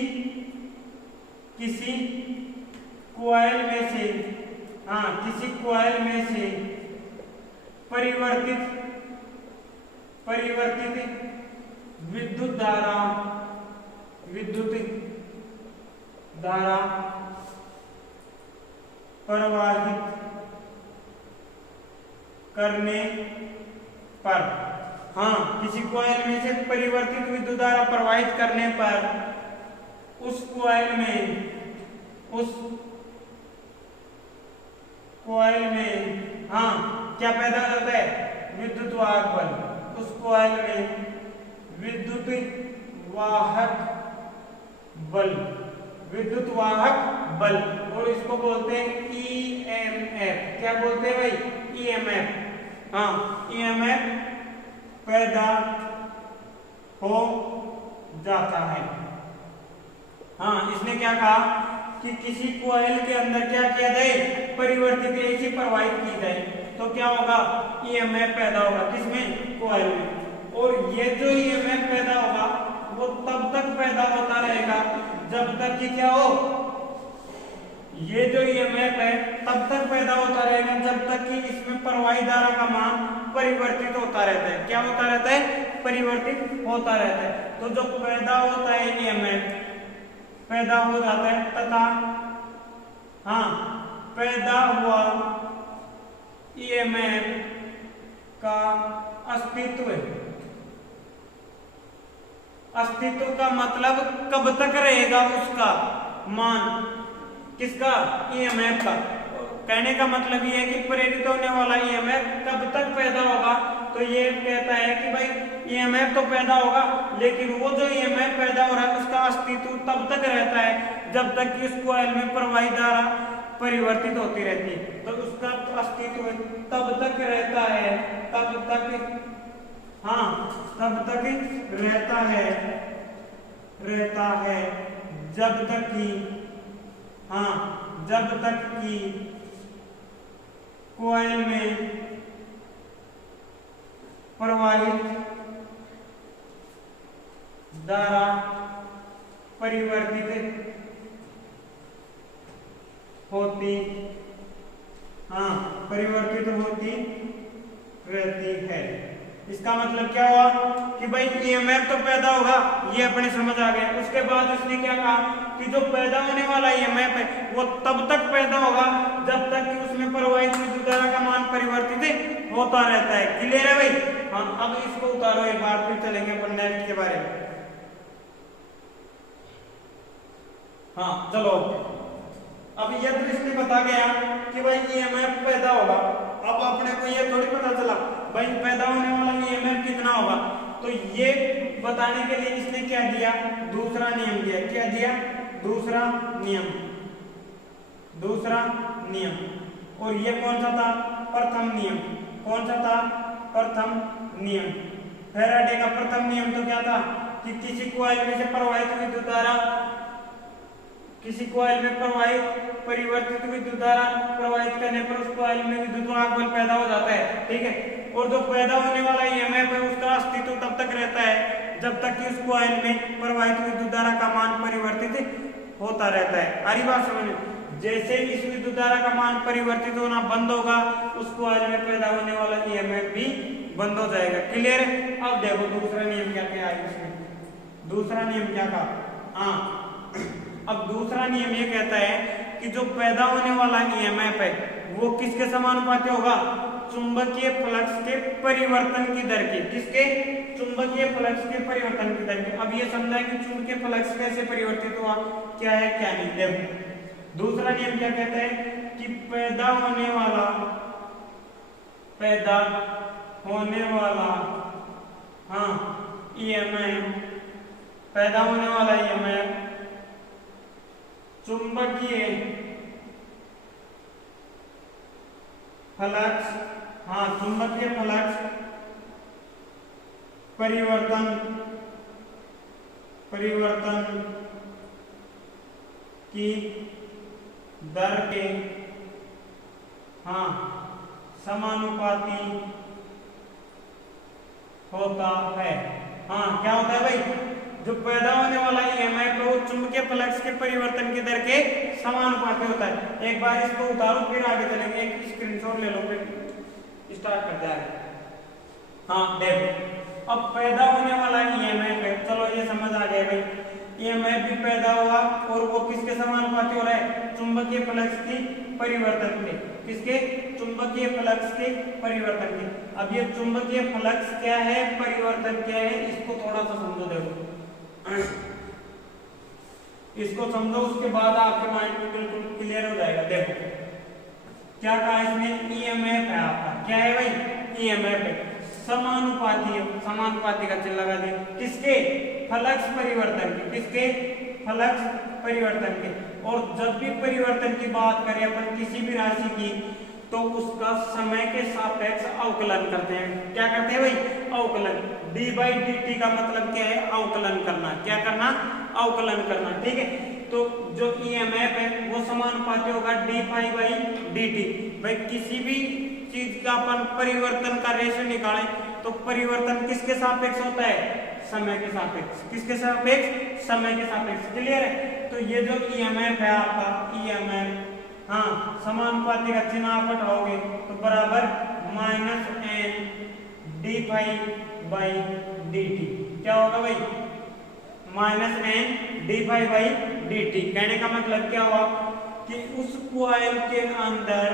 कॉइल में से, हाँ किसी कॉइल में से परिवर्तित विद्युत धारा प्रवाहित करने पर, हाँ किसी कॉइल में से परिवर्तित विद्युत धारा प्रवाहित करने पर उस कॉइल में हाँ क्या पैदा होता है? विद्युत वाहक बल। उस कॉइल में विद्युत वाहक बल, और इसको बोलते हैं ईएमएफ। क्या बोलते हैं भाई? ईएमएफ। हाँ, ईएमएफ पैदा हो जाता है। हाँ, इसने क्या कहा कि किसी कॉइल के अंदर क्या किया जाए? परिवर्तित एसी प्रवाहित की जाए तो क्या होगा? ईएमएफ पैदा होगा। किसमें? कॉइल में। और ये जो ईएमएफ पैदा होगा वो तब तक पैदा होता रहेगा जब तक कि क्या हो? ये जो ईएमएफ है तब तक पैदा होता रहेगा जब तक कि इसमें प्रवाही धारा का मान परिवर्तित होता रहता है। क्या होता रहता है? परिवर्तित होता रहता है। तो जो पैदा होता है ईएमएफ पैदा हो जाता है तथा हाँ पैदा हुआ ईएमएफ का अस्तित्व का मतलब कब तक रहेगा उसका मान? किसका? ईएमएफ का। कहने का मतलब ये है कि प्रेरित होने वाला ईएमएफ कब तक पैदा होगा? तो ये कहता है कि भाई ईएमएफ तो पैदा होगा लेकिन वो जो ईएमएफ पैदा हो रहा है उसका अस्तित्व तब तक रहता है जब तक कि उस कॉइल में प्रवाही धारा परिवर्तित होती रहती है। तो उसका अस्तित्व तब तक रहता है, तब तक रहता है जब तक कि कॉइल में प्रवाहित धारा परिवर्तित होती रहती है। इसका मतलब क्या हुआ कि भाई ईएमएफ तो पैदा होगा, ये अपने समझ आ गया। उसके बाद उसने क्या कहा कि जो पैदा होने वाला ईएमएफ है वो तब तक पैदा होगा जब तक कि उसमें प्रवाहित विद्युत धारा का मान परिवर्तित होता रहता है। क्लियर है भाई? हाँ, अब इसको उतारो एक बार, फिर चलेंगे अपन नेक्स्ट के बारे में। हाँ चलो, अब ये दृष्टि बता गया कि भाई ईएमएफ पैदा होगा। अब अपने को ये थोड़ी पता चला भाई पैदा होने वाला ईएमएफ कितना होगा, तो ये बताने के लिए इसने क्या दिया, दूसरा नियम दिया। क्या दिया? दूसरा नियम। दूसरा नियम। और ये कौन सा था? प्रथम नियम। कौन सा था? प्रथम नियम। फैराडे का प्रथम नियम तो क्या था कि किसी कॉइल में से प्रवाहित विद्युत धारा, किसी कॉइल में प्रवाहित परिवर्तित विद्युत धारा प्रवाहित करने पर उस कॉइल में विद्युत बल पैदा हो जाता है। ठीक है? और जो पैदा होने वाला ईएमएफ है उसका अस्तित्व तब तक रहता है जब तक कि उस कॉइल में प्रवाहित विद्युत धारा का मान परिवर्तित होता रहता है। हरी बात समझ? जैसे इस विद्युत धारा का मान परिवर्तित होना बंद होगा उस कॉइल में पैदा होने वाला ईएमएफ भी बंद हो जाएगा। क्लियर है? अब देखो दूसरा नियम क्या क्या है इसमें। दूसरा नियम क्या कहा? हाँ, अब दूसरा नियम ये कहता है कि जो पैदा होने वाला ईएमएफ है वो किसके समानुपाती होगा? चुंबकीय फ्लक्स के परिवर्तन की दर के। किसके? चुंबकीय फ्लक्स के परिवर्तन की दर के। अब ये समझा कि चुंबकीय फ्लक्स कैसे परिवर्तित हुआ, क्या है क्या नहीं। देखो दूसरा नियम क्या कहता है कि पैदा होने वाला हाँ ईएमएफ, पैदा होने वाला ईएमएफ चुंबकीय फ्लक्स, हाँ चुंबकीय फ्लक्स परिवर्तन की दर के हाँ समानुपाती होता है। हाँ क्या होता है भाई? जो पैदा होने वाला ईएमएफ है वो चुंबकीय फ्लक्स के परिवर्तन की दर के समानुपाती होता है। एक बार इसको उतारो फिर आगे चलेंगे। एक स्क्रीनशॉट ले लो फिर स्टार्ट करते हैं। हाँ देखो, अब पैदा होने वाला ईएमएफ है, चलो ये समझ आ गया भाई। ईएमएफ भी पैदा हुआ और वो किसके समानुपाती हो रहा है? चुंबकीय फ्लक्स की परिवर्तन के। किसके? चुंबकीय फ्लक्स के परिवर्तन के। अब ये चुंबकीय फ्लक्स क्या है, परिवर्तन क्या है, इसको थोड़ा सा समझो। देखो इसको समझो, उसके बाद आपके माइंड में बिल्कुल क्लियर हो जाएगा। देखो क्या कहा इसमें? ईएमएफ है आपका। क्या है भाई? ईएमएफ है, समानुपाती है। समानुपाती का चिन्ह लगा दिया। किसके? फ्लक्स परिवर्तन के। किसके? फ्लक्स परिवर्तन के। और जब भी परिवर्तन की बात करें अपन किसी भी राशि की तो उसका समय के सापेक्ष अवकलन करते हैं। क्या करते हैं भाई? अवकलन। d/dt का मतलब क्या है? अवकलन करना। क्या करना? अवकलन करना। ठीक है? तो जो ईएमएफ है वो समानुपाती होगा d/dt। भाई किसी भी चीज का अपन परिवर्तन का रेशो निकालें तो परिवर्तन किसके सापेक्ष होता है? समय के सापेक्ष। किसके सापेक्ष? समय के सापेक्ष। क्लियर है? तो ये जो ईएमएफ है आपका, ईएमएफ हाँ समानुपाती का चिन्ह आप हटाओगे तो बराबर -n d/dt। क्या होगा भाई? -n d/dt। कहने का मतलब क्या हुआ कि उस कॉइल के अंदर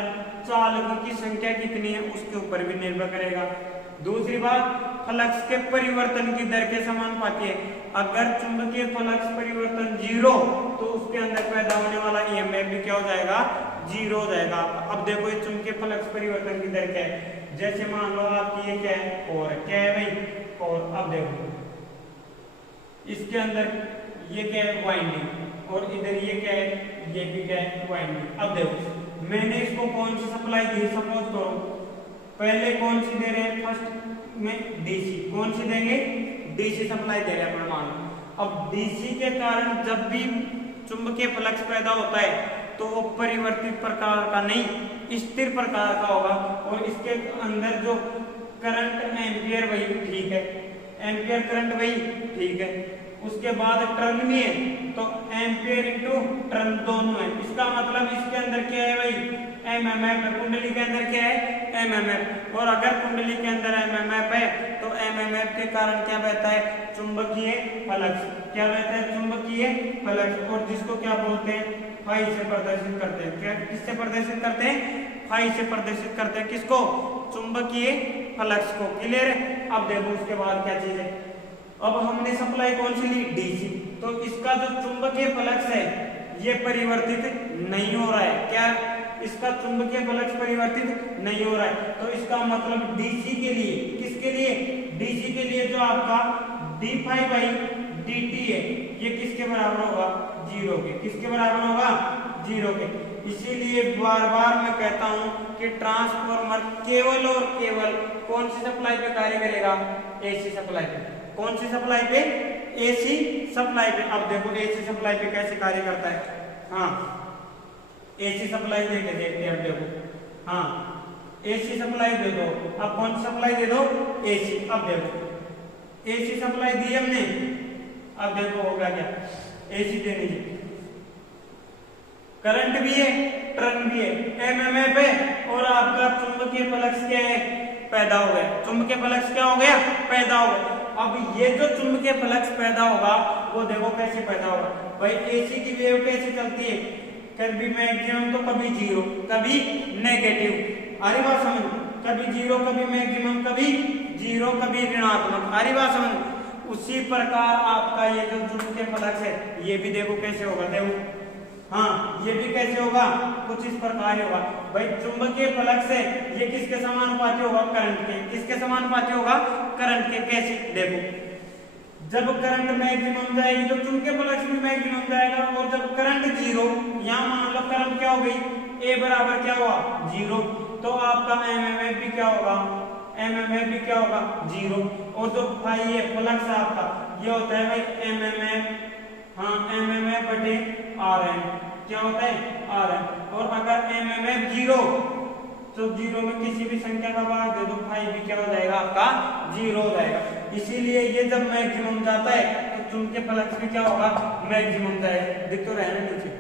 चालकों की संख्या कितनी है उसके ऊपर भी निर्भर करेगा। दूसरी बात, फ्लक्स के परिवर्तन की दर के समानुपाती है। अगर चुंबकीय फ्लक्स परिवर्तन 0 तो उसके अंदर पैदा होने वाला ईएमएफ भी क्या हो जाएगा? 0 हो जाएगा। अब देखो ये चुंबकीय फ्लक्स परिवर्तन की दर क्या है? जैसे मान लो आपकी ये क्या है? कोर है। क्या है भाई? कोर। अब देखो इसके अंदर ये क्या है? वाइंडिंग। और इधर ये क्या है? ये भी क्या है? वाइंडिंग। अब देखो मैंने इसको कौन सी सप्लाई दी? सपोज करो पहले कौन सी दे रहे हैं? फर्स्ट में डीसी। कौन सी देंगे? डीसी सप्लाई दे रहे हैं परमाणु। अब डीसी के कारण जब भी चुंबकीय फ्लक्स पैदा होता है तो वो परिवर्तित प्रकार का नहीं, स्थिर प्रकार का होगा। और इसके अंदर जो करंट एम्पियर वही ठीक है, एम्पियर करंट वही ठीक है। उसके बाद टर्न भी है, तो एम्पियर इंटू टर्न दोनों है। इसका मतलब इसके अंदर क्या है भाई, एमएमएफ है। कुंडली के अंदर क्या है, एमएमएफ। और अगर कुंडली के अंदर एमएमएफ है तो एमएमएफ के कारण क्या बहता है, चुंबकीय फ्लक्स। क्या बहता है, चुंबकीय फ्लक्स। और जिसको क्या बोलते हैं, फाई से प्रदर्शित करते हैं। क्या, किससे प्रदर्शित करते हैं, फाई से प्रदर्शित करते हैं। किसको, चुंबकीय फ्लक्स को। क्लियर है। अब देखो उसके बाद क्या चीज है, अब हमने सप्लाई कौन सी ली, डीसी। तो इसका जो चुंबकीय फ्लक्स है ये परिवर्तित नहीं हो रहा है। क्या, इसका चुंबकीय फ्लक्स परिवर्तित नहीं हो रहा है। तो इसका मतलब डीसी के लिए, किसके लिए, डीसी के लिए जो आपका D phi by D T है ये किसके बराबर होगा, जीरो के। किसके बराबर होगा, जीरो के। इसीलिए बार बार मैं कहता हूं कि ट्रांसफॉर्मर केवल और केवल कौन सी सप्लाई पे कार्य करेगा, एसी सप्लाई पे। कौन सी सप्लाई पे, एसी सप्लाई पे। अब देखो एसी सप्लाई पे कैसे कार्य करता है। हाँ, एसी सप्लाई दे के देखते हैं। अब देखो, हाँ एसी सप्लाई दे दो। अब कौन सी सप्लाई दे दो, एसी। अब देखो एसी सप्लाई दी हमने, अब देखो होगा क्या, एसी दे दीजिए, करंट भी है, टर्न भी है, एमएमएफ है, और आपका चुंबकीय फ्लक्स क्या है, पैदा हो गया। चुंबकीय फ्लक्स क्या हो गया, पैदा हो गया। अब ये जो चुंबकीय फ्लक्स पैदा होगा वो देखो कैसे पैदा होगा भाई। एसी की वेव कैसे चलती है, कभी मैक्सिमम तो कभी जीरो कभी नेगेटिव। अरे बात समझ, कभी जीरो कभी मैक्सिमम, कभी जीरो कभी ऋणात्मक। अरे बात समझ। उसी प्रकार आपका ये जो चुंबकीय फ्लक्स है ये भी देखो कैसे होगा, देखो हाँ ये भी कैसे होगा, कुछ इस प्रकार होगा भाई। चुंबकीय फ्लक्स है ये किसके समानुपाती होगा, करंट के। किसके समानुपाती होगा, करंट के। कैसे, देखो जब करंट मैक्सिमम जाएगी तो चुंबकीय फ्लक्स भी मैक्सिमम जाएगा। और जब करंट जीरो, यहाँ मान लो करंट क्या हो गई, ए बराबर क्या हुआ, जीरो, तो आपका एमएमएफ भी क्या होगा, एमएमएफ भी क्या होगा, जीरो। और जो फाई है फ्लक्स आपका ये होता है भाई एमएमएफ, हाँ एमएमएफ बटे आरएम। क्या होता है, आरएम। और अगर एमएमएफ जीरो तो जीरो में किसी भी संख्या का भाग दे दो, फाई भी क्या हो जाएगा, आपका जीरो हो जाएगा। इसीलिए ये जब मैक्सिमम जाता है तो चुंबकीय फ्लक्स भी क्या होगा, मैक्सिमम जाएगा। दिख तो रहा है ना नीचे,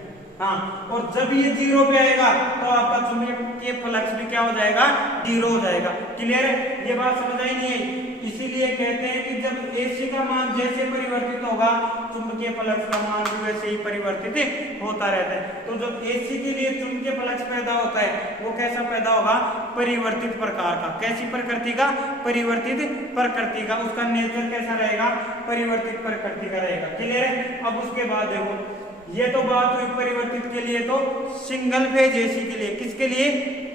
हाँ। और जब ये जीरो पे आएगा तो आपका चुंबकीय फ्लक्स भी क्या हो जाएगा, जीरो हो जाएगा। क्लियर है, ये बात समझ आई नहीं है। इसीलिए कहते हैं कि जब एसी का मान जैसे परिवर्तित होगा चुंबकीय फ्लक्स का मान भी वैसे ही परिवर्तित होता रहता है। तो जब एसी के लिए चुंबकीय फ्लक्स पैदा होता है वो कैसा पैदा होगा, परिवर्तित प्रकार का। कैसी प्रकृति का, परिवर्तित प्रकृति का। उसका नेचर कैसा रहेगा, परिवर्तित प्रकृति का रहेगा। क्लियर है। अब उसके बाद देखो, ये तो बात हुई परिवर्तित के लिए, तो सिंगल फेज एसी के लिए। किसके लिए,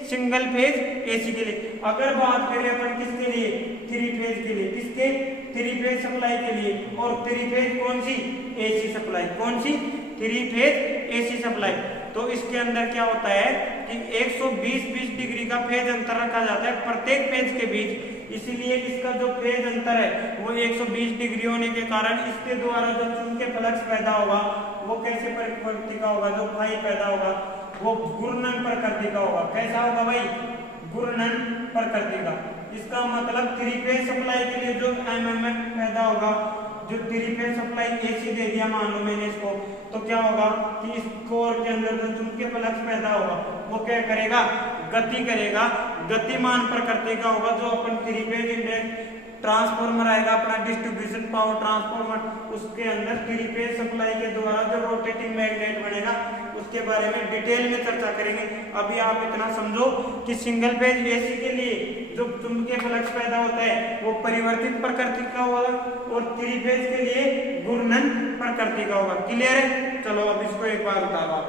सिंगल फेज एसी के लिए। अगर बात करें अपन किसके लिए, थ्री फेज के लिए। किसके, थ्री फेज सप्लाई के लिए। और थ्री फेज कौन सी, एसी सप्लाई। कौन सी, थ्री फेज एसी सप्लाई। तो इसके अंदर क्या होता है कि 120 डिग्री का फेज अंतर रखा जाता है प्रत्येक फेज के बीच। इसीलिए इसका जो फेज अंतर है वो 120 डिग्री होने के कारण इसके द्वारा जो चुंबकीय फ्लक्स पैदा होगा वो कैसे प्रकृति का होगा, जो फाई पैदा होगा वो घूर्णन प्रकृति का होगा। कैसा होगा भाई, घूर्णन प्रकृति का। इसका मतलब थ्री फेज सप्लाई के लिए जो एमएमएफ पैदा होगा, जो थ्री फेज सप्लाई एसी दे दिया मान लो मैंने इसको, तो क्या होगा कि इस कोर के अंदर जो चुंबकीय फ्लक्स पैदा होगा वो क्या करेगा, गति करेगा। गतिमान प्रकृति का होगा। जो अपन थ्री फेज ट्रांसफॉर्मर आएगा अपना डिस्ट्रीब्यूशन पावर ट्रांसफॉर्मर, उसके अंदर थ्री फेज सप्लाई के द्वारा जो रोटेटिंग मैग्नेट बनेगा उसके बारे में डिटेल में चर्चा करेंगे। अभी आप इतना समझो कि सिंगल फेज एसी के लिए जो चुंबकीय फ्लक्स पैदा होता है वो परिवर्तित प्रकृति का होगा और थ्री फेज के लिए घूर्णन प्रकृति का होगा। क्लियर है। चलो अब इसको एक बार उतारो आप।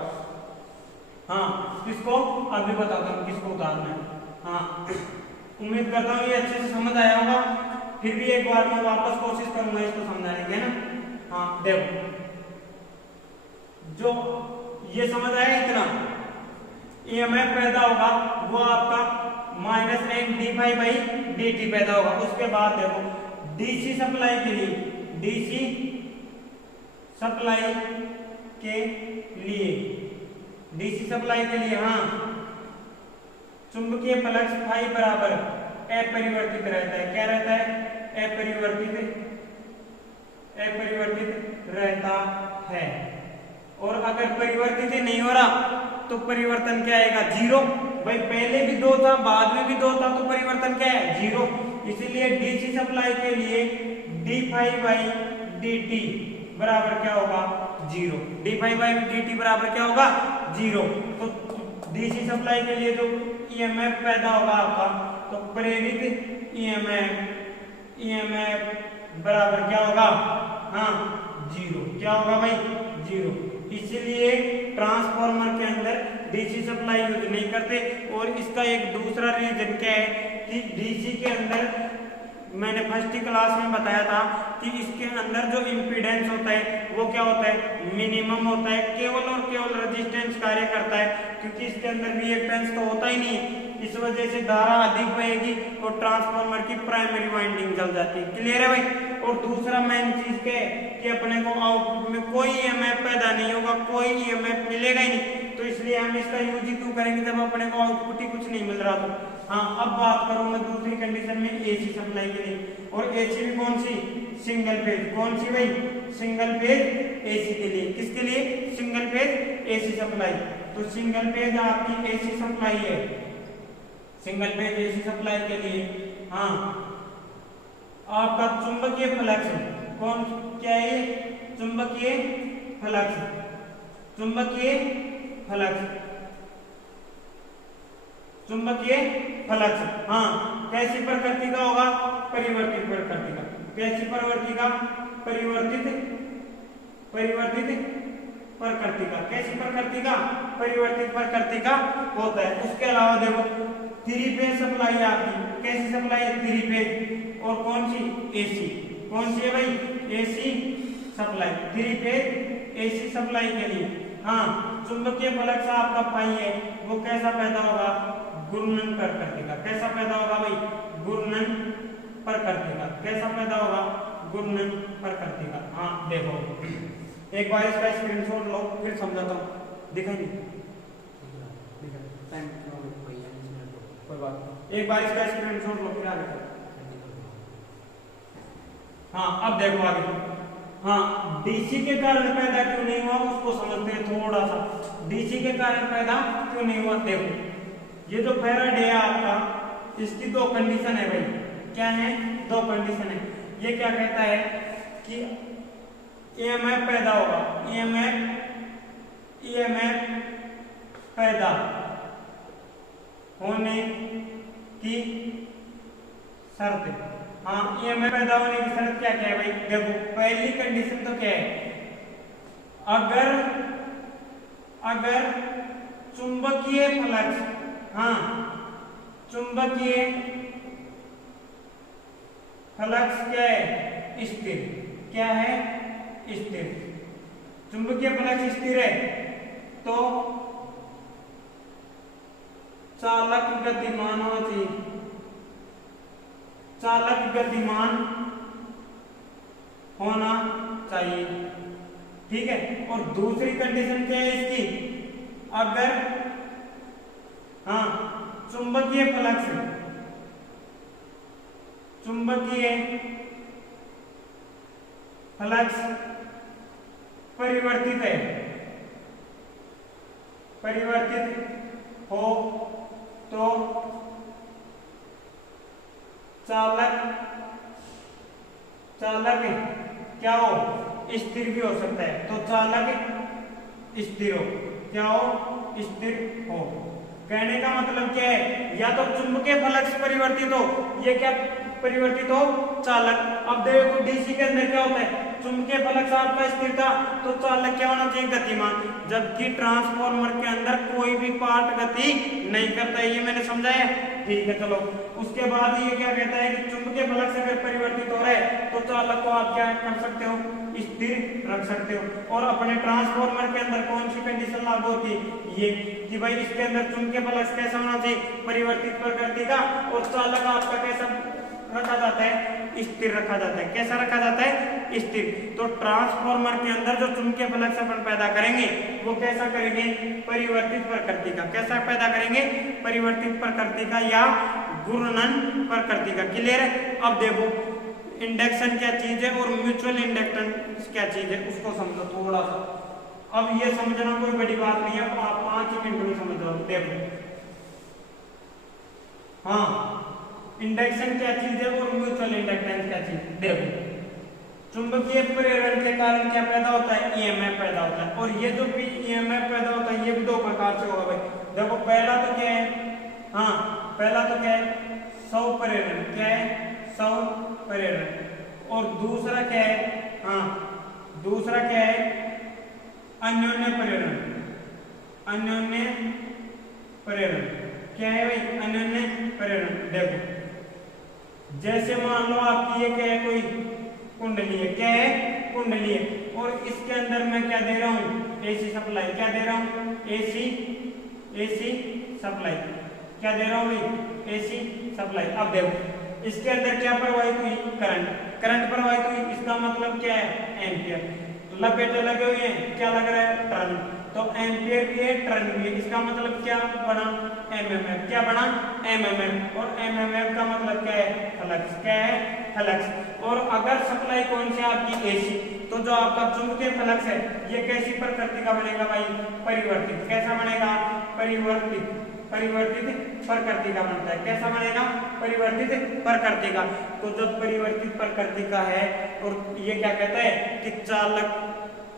हाँ इसको अभी बताता हूँ किसको उतारना है। हाँ उम्मीद करता हूँ ये अच्छे से समझ आया होगा। फिर भी एक बार मैं वापस कोशिश करूंगा इसको समझाने की, है ना। हाँ देखो, जो ये समझ आया इतना, ईएमएफ पैदा होगा वो आपका minus N D phi by D T पैदा होगा। उसके बाद देखो डीसी सप्लाई के लिए, डीसी सप्लाई के लिए, डीसी सप्लाई के लिए हाँ चुंबकीय फ्लक्स फाई बराबर अपरिवर्तित रहता है। क्या रहता है, अपरिवर्तित, अपरिवर्तित रहता है। और अगर परिवर्तित ही नहीं हो रहा तो परिवर्तन क्या आएगा? जीरो। भाई पहले भी 2 था, बाद में भी 2 था, तो परिवर्तन क्या है? जीरो। इसीलिए डीसी सप्लाई के लिए d∅dt बराबर क्या होगा? जीरो। d∅dt बराबर क्या होगा? जीरो। तो डीसी सप्लाई के लिए जो ईएमएफ पैदा होगा आपका, तो प्रेरित ईएमएफ बराबर क्या होगा? हाँ, जीरो। क्या होगा भाई? जीरो। इसीलिए ट्रांसफार्मर के अंदर डीसी सप्लाई यूज नहीं करते। और इसका एक दूसरा रीजन क्या है कि डीसी के अंदर मैंने फर्स्ट क्लास में बताया था कि इसके अंदर जो इम्पीडेंस होता है वो क्या होता है? मिनिमम होता है। केवल और केवल रेजिस्टेंस कार्य करता है, क्योंकि इसके अंदर रिएक्टेंस तो होता ही नहीं है। इस वजह से धारा अधिक बहेगी और ट्रांसफार्मर की प्राइमरी वाइंडिंग जल जाती है। क्लियर है भाई? और दूसरा मेन चीज क्या है कि अपने को आउटपुट में कोई ईएमएफ पैदा नहीं होगा, कोई ईएमएफ मिलेगा ही नहीं। तो इसलिए हम इसका यूज ही क्यों करेंगे जब अपने को आउटपुट ही कुछ नहीं मिल रहा तो। हाँ, अब बात करूं मैं दूसरी कंडीशन में एसी सप्लाई के लिए। और एसी भी कौन सी? Single phase. कौन सी भाई? सिंगल फेज एसी के लिए। किसके लिए? Single phase AC supply. तो सिंगल फेज आपकी एसी सप्लाई है। सिंगल फेज एसी सप्लाई के लिए हाँ, आपका चुंबकीय फ्लक्स कौन क्या है? चुंबकीय फ्लक्स। चुंबकीय फ्लक्स। चुंबकीय फ्लक्स हाँ, कैसी प्रकृति का होगा? परिवर्तित प्रकृति का। कैसी प्रकृति का? परिवर्तित प्रकृति का। कैसी प्रकृति का? परिवर्तित प्रकृति का होता है। उसके अलावा देखो 3 फेज सप्लाई है आपकी। कैसी सप्लाई है? 3 फेज। और कौन सी? एसी। कौन सी है भाई? AC supply. 3 phase AC supply के लिए हाँ, चुंबकीय फ्लक्स आपका पाई है वो कैसा पैदा होगा? घूर्णन प्रकृति का। कैसा पैदा होगा भाई? घूर्णन प्रकृति का। कैसा पैदा होगा? घूर्णन प्रकृति का। हाँ देखो, एक बार इसका स्क्रीनशॉट लो, फिर समझाता हूँ। दिखाइए, कोई बात। एक बार इसका स्क्रीनशॉट लो, फिर आगे करो। हाँ, अब देखो आगे। हाँ, डीसी के कारण पैदा क्यों नहीं हुआ उसको समझते हैं थोड़ा सा। डीसी के कारण पैदा क्यों नहीं हुआ? देखो, ये जो फैराडे है आपका, इसकी 2 कंडीशन है भाई। क्या है? 2 कंडीशन है। ये क्या कहता है कि ईएमएफ पैदा होगा। ईएमएफ पैदा होने की शर्त। हाँ, ईएमएफ पैदा होने की शर्त क्या क्या है भाई? देखो, पहली कंडीशन तो क्या है? अगर चुंबकीय फ्लक्स हाँ, चुंबकीय फ्लक्स क्या है? स्थिर। क्या है? स्थिर। चुंबकीय फ्लक्स स्थिर है तो चालक गतिमान होना चाहिए। चालक गतिमान होना चाहिए। ठीक है। और दूसरी कंडीशन क्या है इसकी? अगर हाँ, चुंबकीय फ्लक्स परिवर्तित है, परिवर्तित हो तो चालक क्या हो? स्थिर भी हो सकता है। तो चालक स्थिर हो। क्या हो? स्थिर हो। कहने का मतलब क्या है? या तो चुंबकीय फ्लक्स परिवर्तित हो, ये क्या परिवर्तित हो? चालक। अब देखो डीसी के अंदर क्या होता है? चुंबकीय फ्लक्स आपका स्थिर था तो चालक क्या होना चाहिए? गतिमान। जबकि ट्रांसफार्मर के अंदर कोई भी पार्ट गति नहीं करता है। ये मैंने समझाया? ठीक है, चलो। उसके बाद ये क्या कहता है कि चुंबकीय फ्लक्स अगर परिवर्तित हो रहा है तो चालक को आप क्या कर सकते हो? स्थिर रख सकते हो। और अपने ट्रांसफार्मर के अंदर कौन सी कंडीशन लागू होती है? ये कि भाई इसके अंदर चुंबकीय फ्लक्स कैसा होना चाहिए? परिवर्तित प्रकृति का। और चालक आपका कैसा रखा जाता है? स्थिर रखा जाता है। कैसा रखा जाता है? स्थिर। तो ट्रांसफार्मर के अंदर जो चुंबकीय फ्लक्स अपन पैदा करेंगे वो कैसा करेंगे? परिवर्तित प्रकृति का। कैसा पैदा करेंगे? परिवर्तित प्रकृति का या घूर्णन प्रकृति का। क्लियर है? अब देखो इंडक्शन क्या चीज है और म्यूचुअल इंडक्टेंस क्या चीज है उसको समझो थोड़ा सा। अब ये समझना कोई बड़ी बात नहीं है, आप 5 मिनट में समझ जाओ। देखो हाँ, इंडक्शन क्या चीज है और म्यूचुअल इंडक्टेंस क्या चीज है। देखो चुंबकीय प्रेरण के कारण क्या पैदा होता है, ईएमएफ पैदा होता है। और ये जो भी ईएमएफ पैदा होता है ये भी 2 प्रकार से होगा भाई। देखो पहला तो क्या है, हाँ पहला तो क्या है, स्व प्रेरण। क्या है, स्व प्रेरण। और दूसरा क्या है, हाँ दूसरा क्या है, अन्योन्य प्रेरण। अन्योन्य प्रेरण क्या है भाई, अन्योन्य प्रेरण। देखो जैसे मान लो आपकी ये क्या है, कोई कुंडली है। क्या है, कुंडली है। और इसके अंदर मैं क्या दे रहा हूँ, एसी सप्लाई। क्या दे रहा हूँ, एसी सप्लाई। क्या दे रहा हूँ भाई, एसी सप्लाई। अब देखो इसके अंदर क्या प्रवाहित हुई, करंट प्रवाहित हुई। इसका मतलब क्या है, एम्पियर। लपेटे लगे हुए हैं, क्या लग रहा है, टर्न। तो एम्पियर भी है, टर्न भी है। इसका मतलब क्या बना, एमएमएफ। क्या बना, एमएमएफ। और एमएमएफ का मतलब क्या है, फ्लक्स। क्या है, फ्लक्स। और अगर सप्लाई कौन सी आपकी, एसी, तो जो आपका चुंबकीय फ्लक्स है ये कैसी प्रकृति का बनेगा भाई, परिवर्तित। कैसा बनेगा, परिवर्तित प्रकृति का बनता है। कैसा बनेगा, परिवर्तित प्रकृति का। तो जब परिवर्तित प्रकृति का है और ये क्या कहता है कि चालक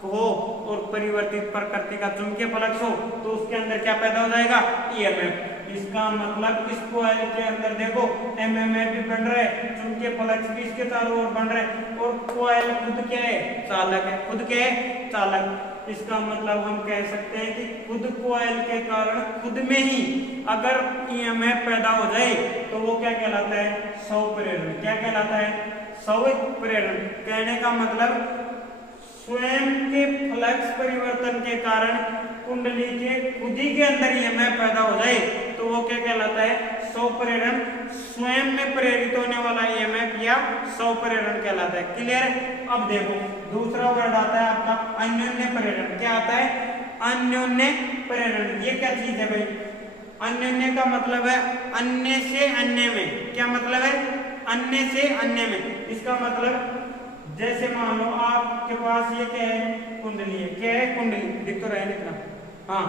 हो और परिवर्तित प्रकृति का चुंबकीय फ्लक्स हो, तो उसके अंदर क्या पैदा हो जाएगा, ईएमएफ। इसका मतलब इस कॉइल के अंदर देखो एमएमएफ भी बन रहा है, चुंबकीय फ्लक्स भी इसके चारों ओर बन रहा है। और कॉइल खुद क्या है, चालक है। खुद क्या है, चालक। इसका मतलब हम कह सकते हैं कि खुद कॉइल के कारण खुद में ही अगर ईएमएफ पैदा हो जाए तो वो क्या कहलाता है, स्व प्रेरण। क्या कहलाता है, स्व प्रेरण। कहने का मतलब स्वयं के फ्लक्स परिवर्तन के कारण कुंडली के खुद ही के अंदर ईएमएफ पैदा हो जाए तो वो क्या कहलाता है, स्व प्रेरण। स्वयं में प्रेरित होने वाला ईएमएफ या स्व प्रेरण कहलाता है। क्लियर। अब देखो दूसरा वर्ड आता है आपका अन्योन्य प्रेरण। क्या आता है, अन्योन्य प्रेरण। ये क्या चीज है भाई, अन्योन्य का मतलब है अन्य से अन्य में। क्या मतलब है, अन्य से अन्य में। इसका मतलब जैसे मान लो आपके पास ये क्या है, कुंडली है। क्या है, कुंडली। दिख तो रहा है, लिखना। हाँ,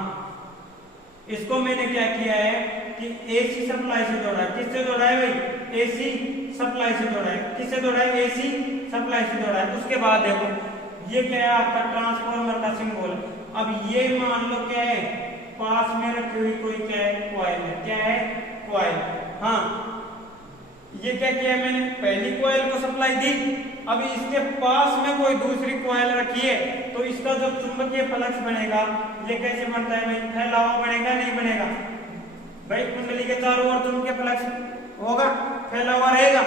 इसको मैंने क्या किया है कि एसी सप्लाई से जोड़ा है। किससे जोड़ा है भाई, एसी सप्लाई से जोड़ा है। किससे जोड़ा है, एसी सप्लाई से जोड़ा है। उसके बाद देखो ये क्या है आपका ट्रांसफार्मर का सिंबल। अब ये मान लो क्या है, पास में रखी हुई कोई क्या है, कॉइल है। क्या है, कॉइल। हाँ, ये क्या किया मैंने, पहली कॉइल को सप्लाई दी। अभी इसके पास में कोई दूसरी कॉइल रखी है तो इसका जो चुंबकीय फ्लक्स बनेगा ये कैसे बनता है भाई, फैला हुआ बनेगा, नहीं बनेगा भाई। कुंडली के चारों ओर चुंबकीय फ्लक्स होगा, फैला हुआ रहेगा।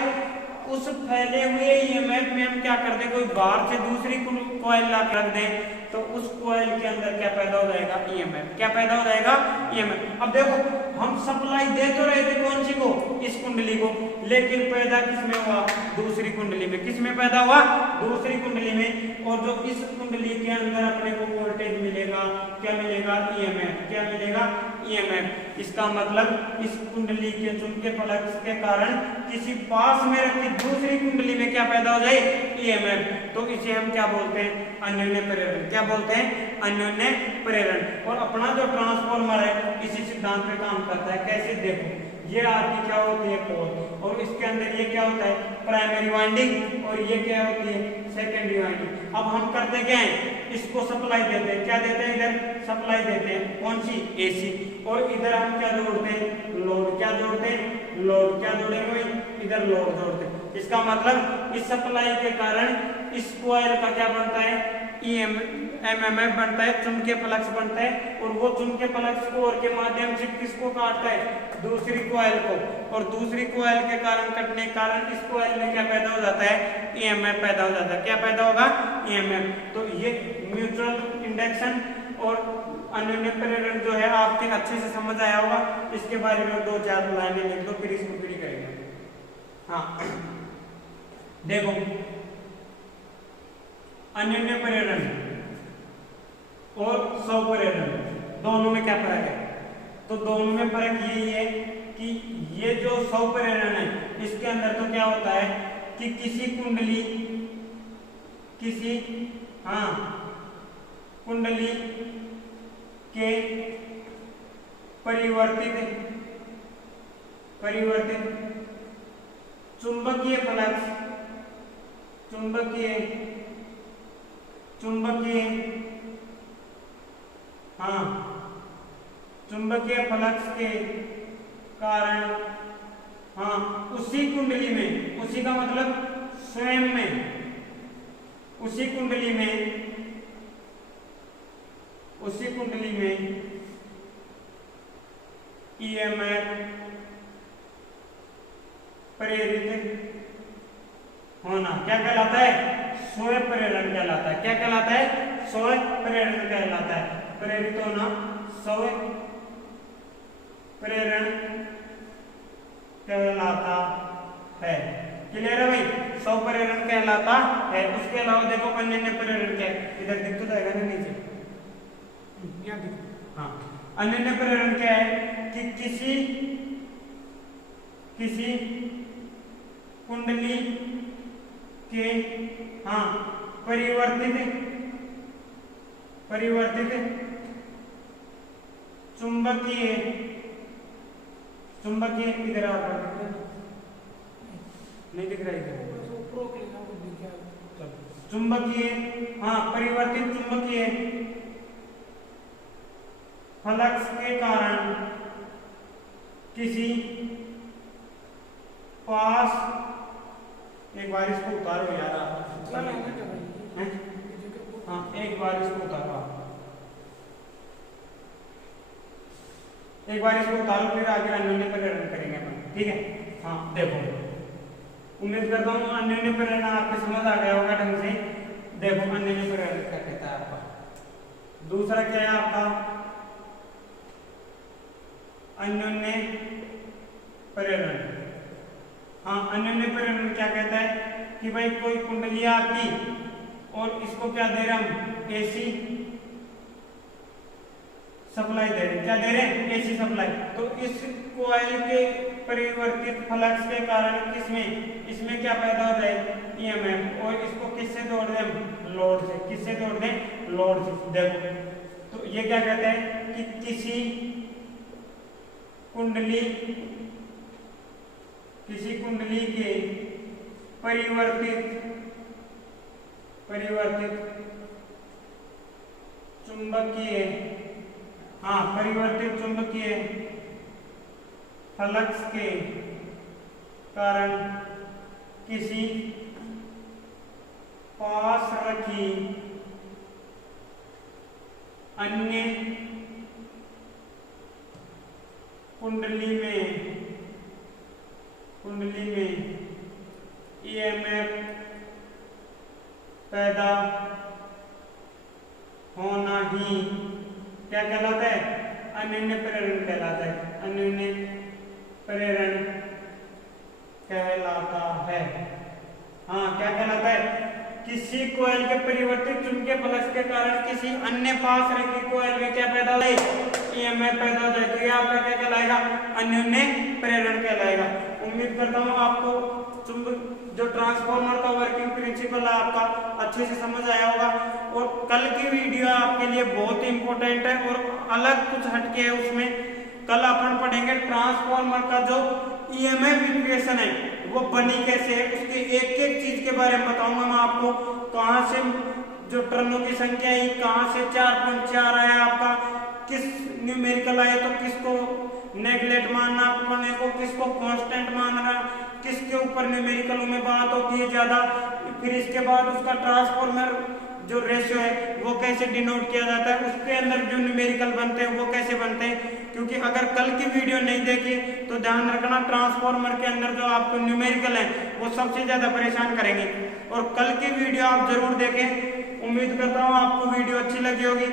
उस फैले हुए ईएमएफ में हम क्या कर दें, कोई बाहर से दूसरी कॉइल ला रख दें तो उस कॉइल के अंदर क्या पैदा हो जाएगा, ईएमएफ। क्या पैदा हो जाएगा, ईएमएफ। अब देखो हम सप्लाई दे तो रहे थे कौन सी को, इस कुंडली को, लेकिन पैदा किसमें हुआ, दूसरी कुंडली में। किसमें पैदा हुआ, दूसरी कुंडली में। और जो इस कुंडली के अंदर अपने को वोल्टेज मिलेगा, क्या मिलेगा, ईएमएफ। क्या मिलेगा, ईएमएफ। इसका मतलब इस कुंडली के चुंबकीय फ्लक्स के कारण किसी पास में रखी दूसरी कुंडली में क्या पैदा हो जाए, ईएमएफ। तो इसे हम क्या बोलते हैं, अन्योन्य प्रेरण। क्या बोलते हैं, अन्योन्य प्रेरण। और अपना जो ट्रांसफार्मर है इसी सिद्धांत पे काम करता है। कैसे, देखो ये आपकी क्या होती है, पोल, और इसके अंदर ये क्या होता है, प्राइमरी वाइंडिंग, और ये क्या होती है, सेकेंडरी वाइंडिंग। अब हम करते क्या हैं, इसको सप्लाई देते हैं। क्या देते हैं, इधर सप्लाई देते हैं, कौन सी, एसी। और इधर हम क्या जोड़ते हैं, लोड। क्या जोड़ते हैं, लोड। क्या जोड़ेंगे, इधर लोड जोड़ते हैं। इसका मतलब इस सप्लाई के कारण इस कॉइल का क्या बनता है, एमएमएफ बनता है, चुंबकीय फ्लक्स बनता है। और वो चुंबकीय फ्लक्स कोर के माध्यम से किसको काटता है, दूसरी कॉइल को। और दूसरी कॉइल के कारण कटने के कारण इस कॉइल में क्या पैदा हो जाता है, ईएमएफ पैदा हो जाता है। क्या पैदा होगा, ईएमएफ। तो ये म्यूचुअल इंडक्शन और अन्योन्य प्रेरण जो है आपके अच्छे से समझ आया होगा। इसके बारे में 2-4 लाइनें लिख दो, फिर इसको फिर करेंगे। हाँ देखो अन्योन्य प्रेरण और स्व प्रेरण दोनों में क्या फर्क है, तो दोनों में फर्क यही है कि ये जो स्व प्रेरण है इसके अंदर तो क्या होता है कि किसी कुंडली कुंडली के परिवर्तित चुंबकीय फ्लक्स चुंबकीय फ्लक्स के कारण उसी कुंडली में, उसी का मतलब स्वयं में, उसी कुंडली में ईएमएफ प्रेरित होना क्या कहलाता है? स्वयं प्रेरण कहलाता है। क्या कहलाता है? स्वयं प्रेरण कहलाता है। प्रेरित होना स्वयं प्रेरण कहलाता है। क्लियर है भाई? स्व प्रेरण कहलाता है। उसके अलावा देखो अन्य प्रेरण क्या है, इधर दिख तो जाएगा ना नीचे, हाँ। अन्य प्रेरण क्या है कि किसी कुंडली के परिवर्तित चुंबकीय इधर नहीं दिख रहा है, परिवर्तित चुंबकीय फ्लक्स के कारण किसी पास, एक बार इसको उतारो यार, एक बार इसको उतारो, फिर आगे अन्योन्य प्रेरण करेंगे अपन, ठीक है? हाँ देखो, उम्मीद करता हूँ अन्योन्य प्रेरण आपको समझ आ गया होगा ढंग से। देखो अन्योन्य प्रेरण क्या कहता है आपका। दूसरा क्या है आपका? अन्योन्य प्रेरण। अन्योन्य प्रेरण क्या कहता है कि भाई कोई कुंडली आपकी और इसको क्या दे रहे हम? एसी सप्लाई दे रहे। क्या दे रहे हैं? AC supply. तो इस कॉइल के परिवर्तित फ्लक्स के कारण इसमें क्या पैदा हो जाए? ईएमएफ। और इसको किससे जोड़ दें? लोड से। किससे जोड़ दें? लोड से। देखो तो ये क्या कहते हैं कि किसी कुंडली के परिवर्तित चुंबकीय फ्लक्स के कारण किसी पास रखी अन्य कुंडली में ईएमएफ पैदा होना ही क्या कहलाता है? अन्योन्य प्रेरण कहलाता है। अन्योन्य प्रेरण कहलाता है। क्या कहलाता है? किसी कॉइल के परिवर्तित चुंबकीय फ्लक्स के कारण किसी अन्य पास रखी कॉइल में क्या पैदा हो जाए? ईएमएफ पैदा हो जाए। तो आपका क्या कहलाएगा? अन्योन्य प्रेरण कहलाएगा। उम्मीद करता हूँ आपको जो ट्रांसफार्मर का वर्किंग प्रिंसिपल है आपका अच्छे से समझ आया होगा। और कल की वीडियो आपके लिए बहुत ही इंपॉर्टेंट है और अलग कुछ हटके है उसमें। कल अपन पढ़ेंगे ट्रांसफार्मर का जो ईएमएफ इक्वेशन है वो बनी कैसे है, उसके एक एक चीज के बारे में बताऊंगा मैं आपको। कहाँ से जो टर्नों की संख्या है कहाँ से 4.4 आया आपका, किस न्यूमेरिकल आया तो किसको नेगलेक्ट मानना अपने को, किसको कांस्टेंट मानना, किसके ऊपर न्यूमेरिकल में बात होती है ज्यादा। फिर इसके बाद उसका ट्रांसफार्मर जो रेशियो है वो कैसे डिनोट किया जाता है, उसके अंदर जो न्यूमेरिकल बनते हैं वो कैसे बनते हैं। क्योंकि अगर कल की वीडियो नहीं देखी तो ध्यान रखना ट्रांसफार्मर के अंदर जो आपको न्यूमेरिकल है वो सबसे ज्यादा परेशान करेंगे। और कल की वीडियो आप जरूर देखें। उम्मीद करता हूँ आपको वीडियो अच्छी लगी होगी।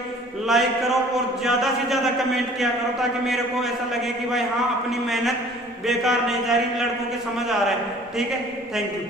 लाइक करो और ज्यादा से ज्यादा कमेंट किया करो ताकि मेरे को ऐसा लगे कि भाई हाँ अपनी मेहनत बेकार नहीं जा रही, लड़कों के समझ आ रहा है। ठीक है, थैंक यू।